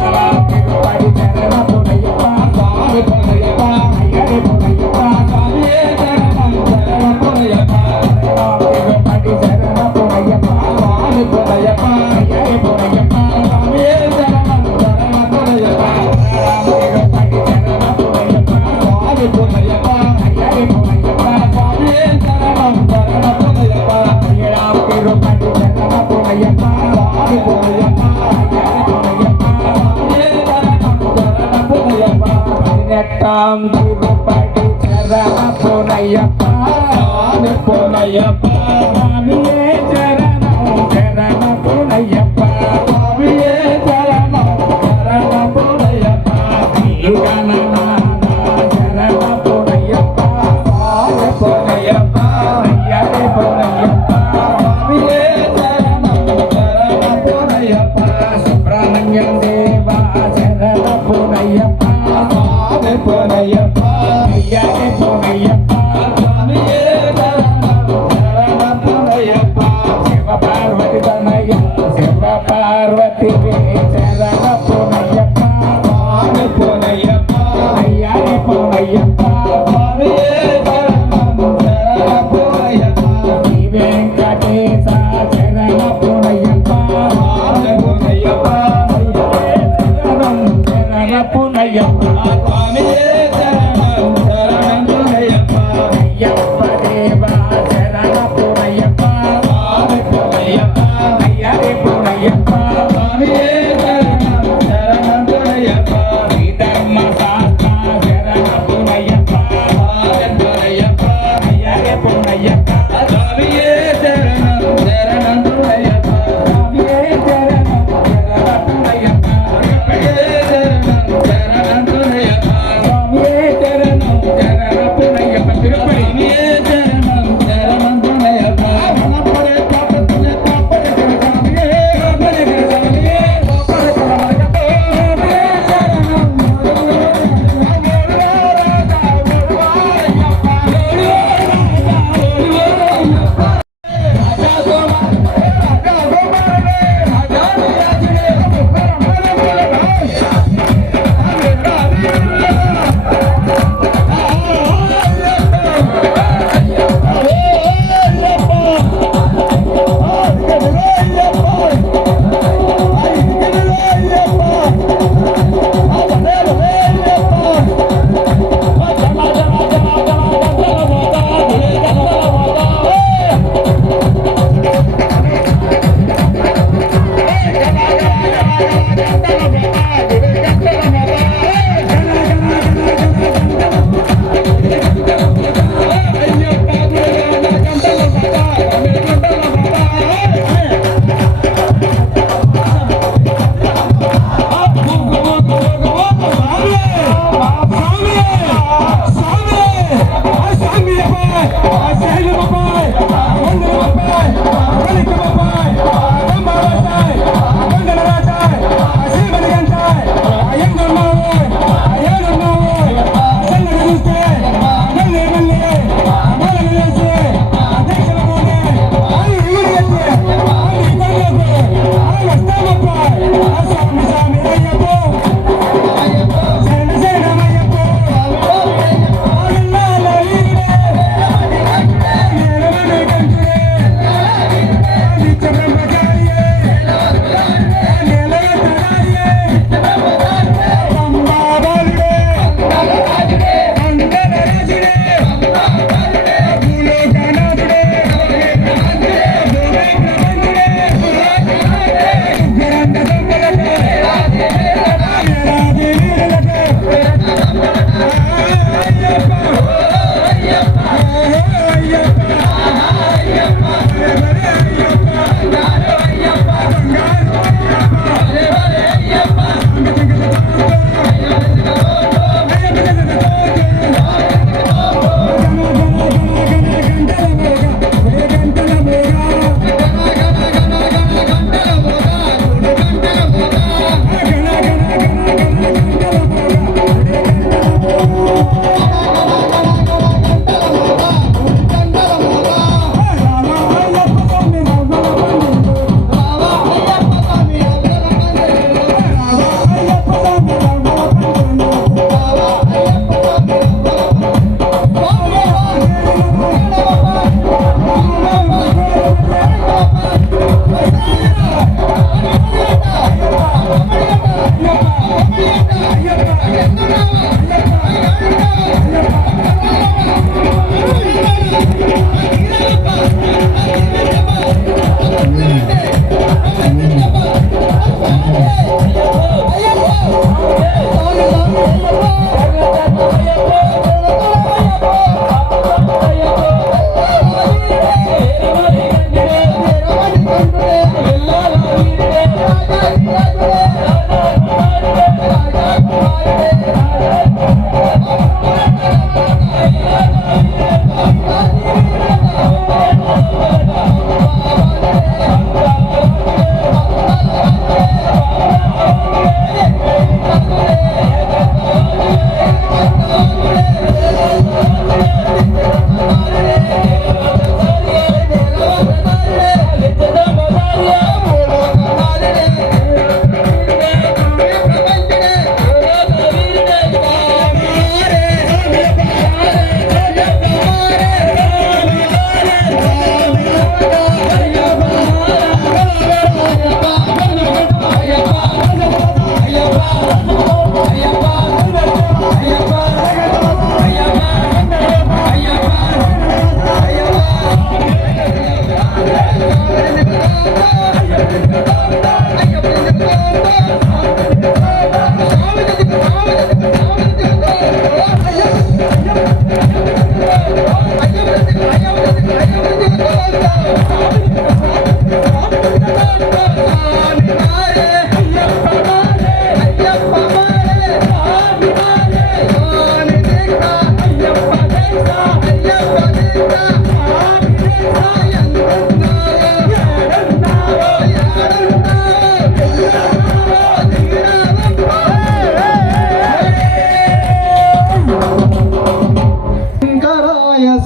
ములాం తిరుపతి శరణ పునయ్యప్ప స్వామి పునయ్యప్ప అయ్యరే పునయ్యప్ప స్వామియే శరణం శరణ పునయ్యప్ప ములాం తిరుపతి శరణ పునయ్యప్ప స్వామి పునయ్యప్ప అయ్యరే పునయ్యప్ప స్వామియే శరణం శరణ పునయ్యప్ప ములాం తిరుపతి శరణ పునయ్యప్ప స్వామి పునయ్యప్ప అయ్యరే పునయ్యప్ప స్వామియే శరణం శరణ పునయ్యప్ప అయ్యరాం తిరుపతి శరణ పునయ్యప్ప స్వామి పునయ్యప్ప అయ్యరే పునయ్యప్ప స్వామియే శరణం శరణ పునయ్యప్ప పదినెట్టాం తిరుపతి శరణ పునయ్యప్ప స్వామి పునయ్యప్ప స్వామియే శరణం శరణ పునయ్యప్ప స్వామియే శరణం శరణ పునయ్యప్ప శ్రీగణనాథ శరణ పునయ్యప్ప స్వామి పునయ్యప్ప అయ్యరే పునయ్యప్ప స్వామియే శరణం శరణ పునయ్యప్ప సుబ్రహ్మణ్యం దేవా శరణ పునయ్యప్ప స్వామి పునయ్యప్ప అయ్యరే పునయ్యప్ప స్వామియే శరణం శరణ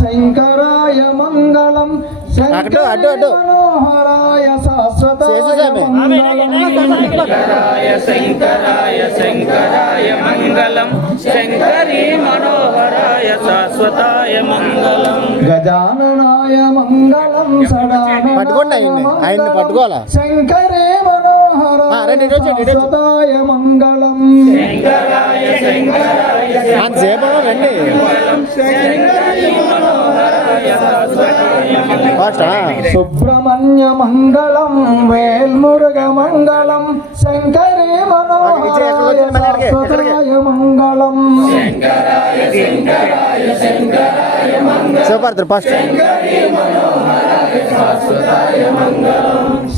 శంకరాయ మంగళం అటు, అటు, అటు. మనోహరాయ శాశ్వతాయ శంకరాయ శంకరాయ మంగళం శంకరీ మనోహరాయ శాశ్వతాయ మంగళం గజాననాయ మంగళం పట్టుకోండి ఆయన్ని పట్టుకోవాలా శంకరే రండి, మనోహరాయ ఇటు వచ్చేయండి, ఇటు వచ్చేయండి. శాశ్వతాయ మంగళం శంకరాయ శంకరాయ అంతసేపు రండి ఫాస్టా? సుబ్రహ్మణ్య మంగళం వేల్మురుగ మంగళం శంకరే మనోహరాయ శాశ్వతాయ మంగళం సూపర్ ఫాస్ట్.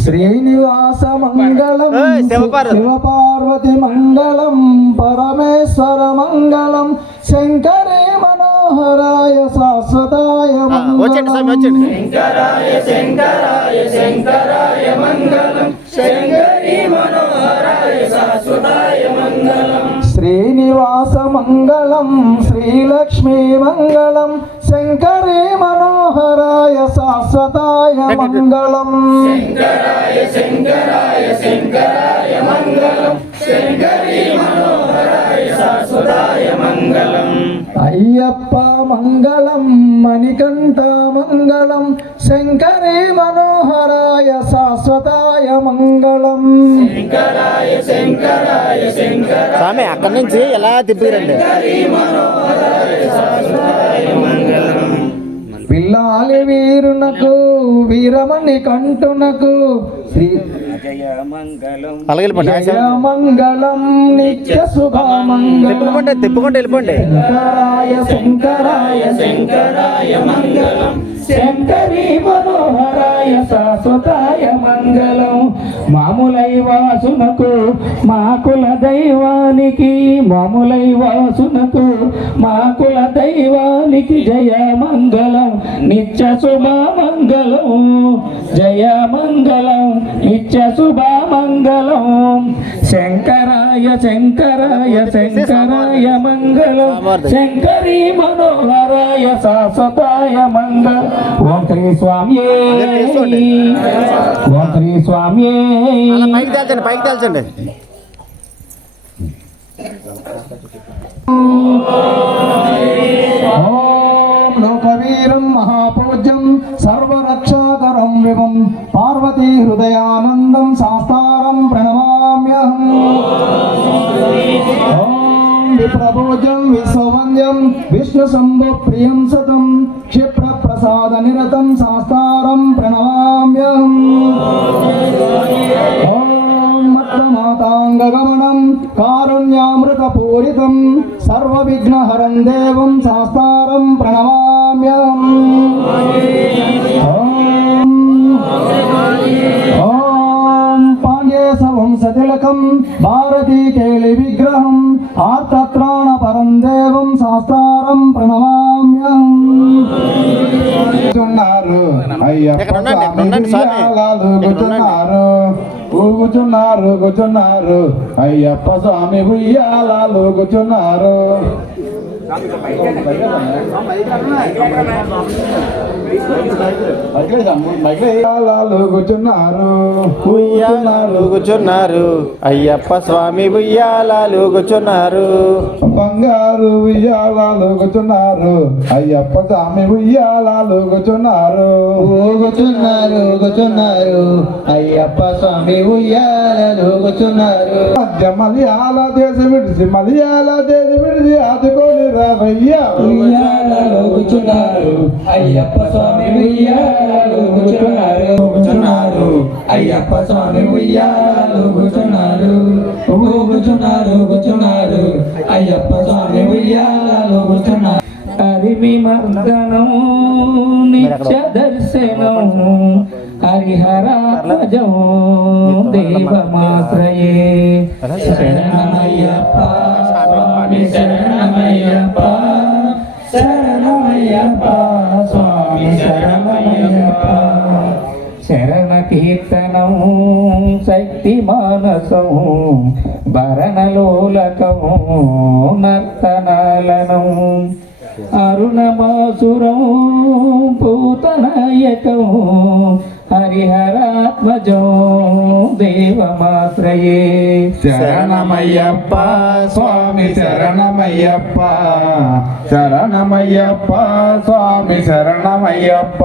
శ్రీనివాస మంగళం ఏయ్, శివపార్వతి. శివపార్వతి మంగళం పరమేశ్వర మంగళం శంకరే మనోహరాయ శాశ్వతాయ వచ్చండి స్వామి మంగళం వచ్చండి. శంకరాయ శంకరాయ శంకరాయ మంగళం శంకరీ మనోహరాయ శాశ్వతాయ మంగళం శ్రీనివాస మంగళం శ్రీలక్ష్మీ మంగళం శంకరే మనోహరాయ శాశ్వతాయ మంగళం శంకరాయ శంకరాయ శంకరాయ మంగళం శంకరీ మనోహరాయ శాశ్వతాయ మంగళం అయ్యప్ప మంగళం మణికంఠ మంగళం శంకరే మనోహరాయ శాశ్వతాయ మంగళం శంకరాయ శంకరాయ శంకరాయ స్వామి అక్కడి నుంచి ఎలా తిప్పిరండి. పిల్లాలి వీరునకు వీరమణి కంటునకు శ్రీ అలాగే వెళ్ళిపోండి. జయ మంగళం నిత్య శుభమంగళం తిప్పుకుంటే తిప్పుకుంటే వెళ్ళిపోండి. శంకరాయ శంకరాయ శంకరాయ మంగళం శంకరీ మనోహరాయ శాశ్వతాయ మంగళం మాములై వాసునకు మాకుల దైవానికి మాములై వాసునకు మాకుల దైవానికి జయ మంగళం నిత్య శుభమంగళం జయ మంగళం నిత్య శుభమంగళం శంకరాయ శంకరాయ శంకరాయ మంగళం శంకరీ మనోహరాయ శాశ్వతాయ మంగళం ఓం శ్రీ స్వామి ఓం శ్రీ స్వామి అలా పైకి తేల్చండి, పైకి తేల్చండి. ఓం లోకవీరం మహాపూజ్యం సర్వరక్షాకరం వివం పార్వతీ హృదయానందం శాస్తారం ప్రణమామ్యహం ఓం విప్రభోజం విశ్వవంద్యం విష్ణు శంభు ప్రియం సతం క్షిప్ర ప్రసాద నిరతం శాస్తారం ప్రణమామ్యహం ఓం మత్రమాతాంగగమనం కారుణ్యామృతపూరితం సర్వవిఘ్నహరం దేవం శాస్తారం ప్రణమామ్యహం ఓం పాండ్యేశవంశతిలకం భారతీ కేళి విగ్రహం ఆర్తత్రాణ పరం దేవం శాస్తారం ప్రణమామ్యహం ఇక్కడ ఉండండి, ఇక్కడ ఉండండి స్వామి. కూర్చున్నారు కూర్చున్నారు అయ్యప్ప స్వామి ఉయ్యాలాలు కూర్చున్నారు కూర్చున్నారు ఉయ్యాలాలు కూర్చున్నారు అయ్యప్ప స్వామి ఉయ్యాలాలు కూర్చున్నారు. బంగారు ఉయ్యాలాలు కూర్చున్నారు అయ్యప్ప స్వామి ఉయ్యాలాలు కూర్చున్నారు కూర్చున్నారు కూర్చున్నారు అయ్యప్ప స్వామి ఉయ్యాలాలు కూర్చున్నారు మధ్య మలయాళ దేశం విడిచి మలయాళ దేశం విడిచి ఆదుకొని రావయ్యా ఉయ్యాలాలు కూర్చున్నారు అయ్యప్ప స్వామి ఉయ్యాలాలు కూర్చున్నారు కూర్చున్నారు అయ్యప్ప స్వామి ఉయ్యాలాలు కూర్చున్నారు కూర్చున్నారు కూర్చున్నారు అయ్యప్ప స్వామి ఉయ్యాలాలు కూర్చున్నారు హరిమి మర్దనం నిత్య దర్శనం హరిహరాత్మజం దేవమాశ్రయే శరణమయ్యప్ప స్వామి శరణమయ్యప్ప శరణమయ్యప్ప స్వామి శరణమయ్యప్ప శరణ కీర్తనం శక్తి మానసం భరణలోలకం నర్తనాలనం అరుణమాసురం పూతనాయకం హరిహరాత్మజం దేవమాశ్రయే శరణమయ్యప్ప స్వామి శరణమయ్యప్ప శరణమయ్యప్ప స్వామి శరణమయ్యప్ప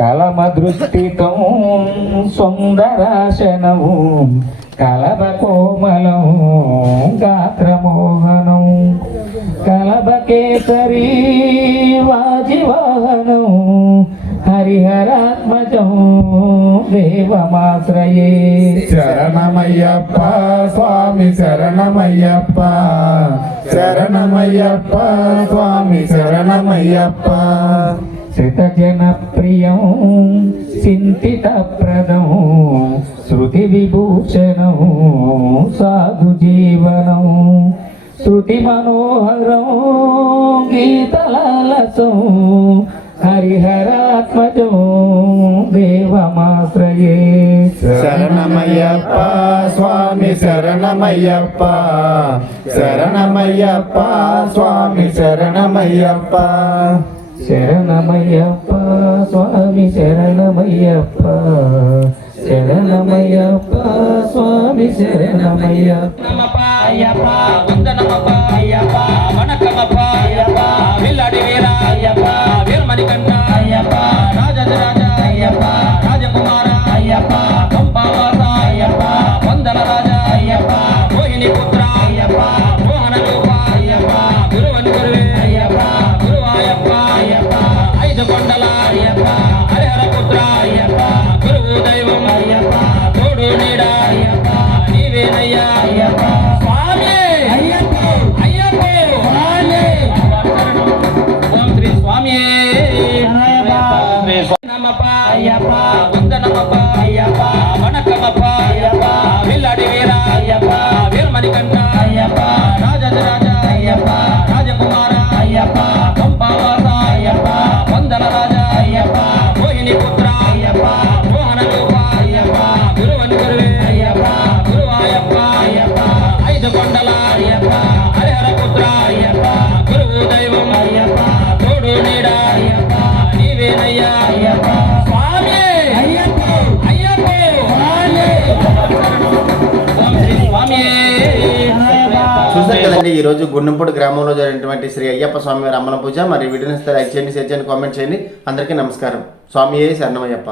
కలమదృష్టికం సుందరాశనం కలబకోమలం గాత్రమోహనం కలబకేసరీ వాజివాహనం హరిహరాత్మజం దేవమాశ్రయే శరణమయ్యప్ప స్వామి శరణమయ్యప్ప శరణమయ్యప్ప స్వామి శరణమయ్యప్ప శ్రితజనప్రియం చింతితప్రదం శృతి విభూషణం సాధు జీవనం శృతి మనోహరం గీతలాలసం హరిహరాత్మజం దేవమాశ్రయే శరణమయ్యప్ప స్వామి శరణమయ్యప్ప శరణమయ్యప్ప స్వామి శరణమయ్యప్ప శరణమయ్యప్ప స్వామి శరణమయ్యప్ప శరణమయ్యప్ప స్వామి శరణమయ్యప్ప అయ్యప్ప వందనమప్ప అయ్యప్ప వనకమప్ప అయ్యప్ప విల్లడి వీర అయ్యప్ప వీరమణికంఠ అయ్యప్ప రాజరాజ అయ్యప్ప రాజకుమార అయ్యప్ప పంపావాస అయ్యప్ప వందన రాజ అయ్యప్ప మోహిని పుత్ర అయ్యప్ప మోహన రూప అయ్యప్ప గురువని గురువే అయ్యప్ప గురువాయప్ప అయ్యప్ప ఐదు కొండల అయ్యప్ప హరిహర పుత్ర అయ్యప్ప గురువు దైవం అయ్యప్ప తోడు నీడ అయ్యప్ప నీవేనయ్యా అయ్యప్ప స్వామి అయ్యప్ప అయ్యప్ప స్వామి ఓం శ్రీ స్వామి నమప అయ్యప్ప వందనమప్ప అయ్యప్ప వనకమప్ప అయ్యప్ప విల్లడి వీర అయ్యప్ప వీరమణికంఠ అయ్యప్ప రాజరాజ అయ్యప్ప రాజకుమార అయ్యప్ప పంపావాస అయ్యప్ప వందన రాజ అయ్యప్ప మోహిని పుత్ర అయ్యప్ప మోహన రూప అయ్యప్ప గురువని గురువే అయ్యప్ప గురువాయప్ప అయ్యప్ప ఐదు కొండల అయ్యప్ప హరిహర పుత్ర అయ్యప్ప గురువు దైవం అయ్యప్ప తోడు నీడ అయ్యప్ప నీవేనయ్యా అయ్యప్ప స్వామి అయ్యప్ప అయ్యప్ప స్వామి ఓం శ్రీ స్వామి చూసారు కదండి ఈ రోజు గుండంపూడి గ్రామంలో జరిగినటువంటి శ్రీ అయ్యప్ప స్వామి వారి అమ్మల పూజ. మరి వీడియోని లైక్ చేయండి, షేర్ చేయండి, కామెంట్ చేయండి. అందరికీ నమస్కారం. స్వామియే శరణమయ్యప్ప.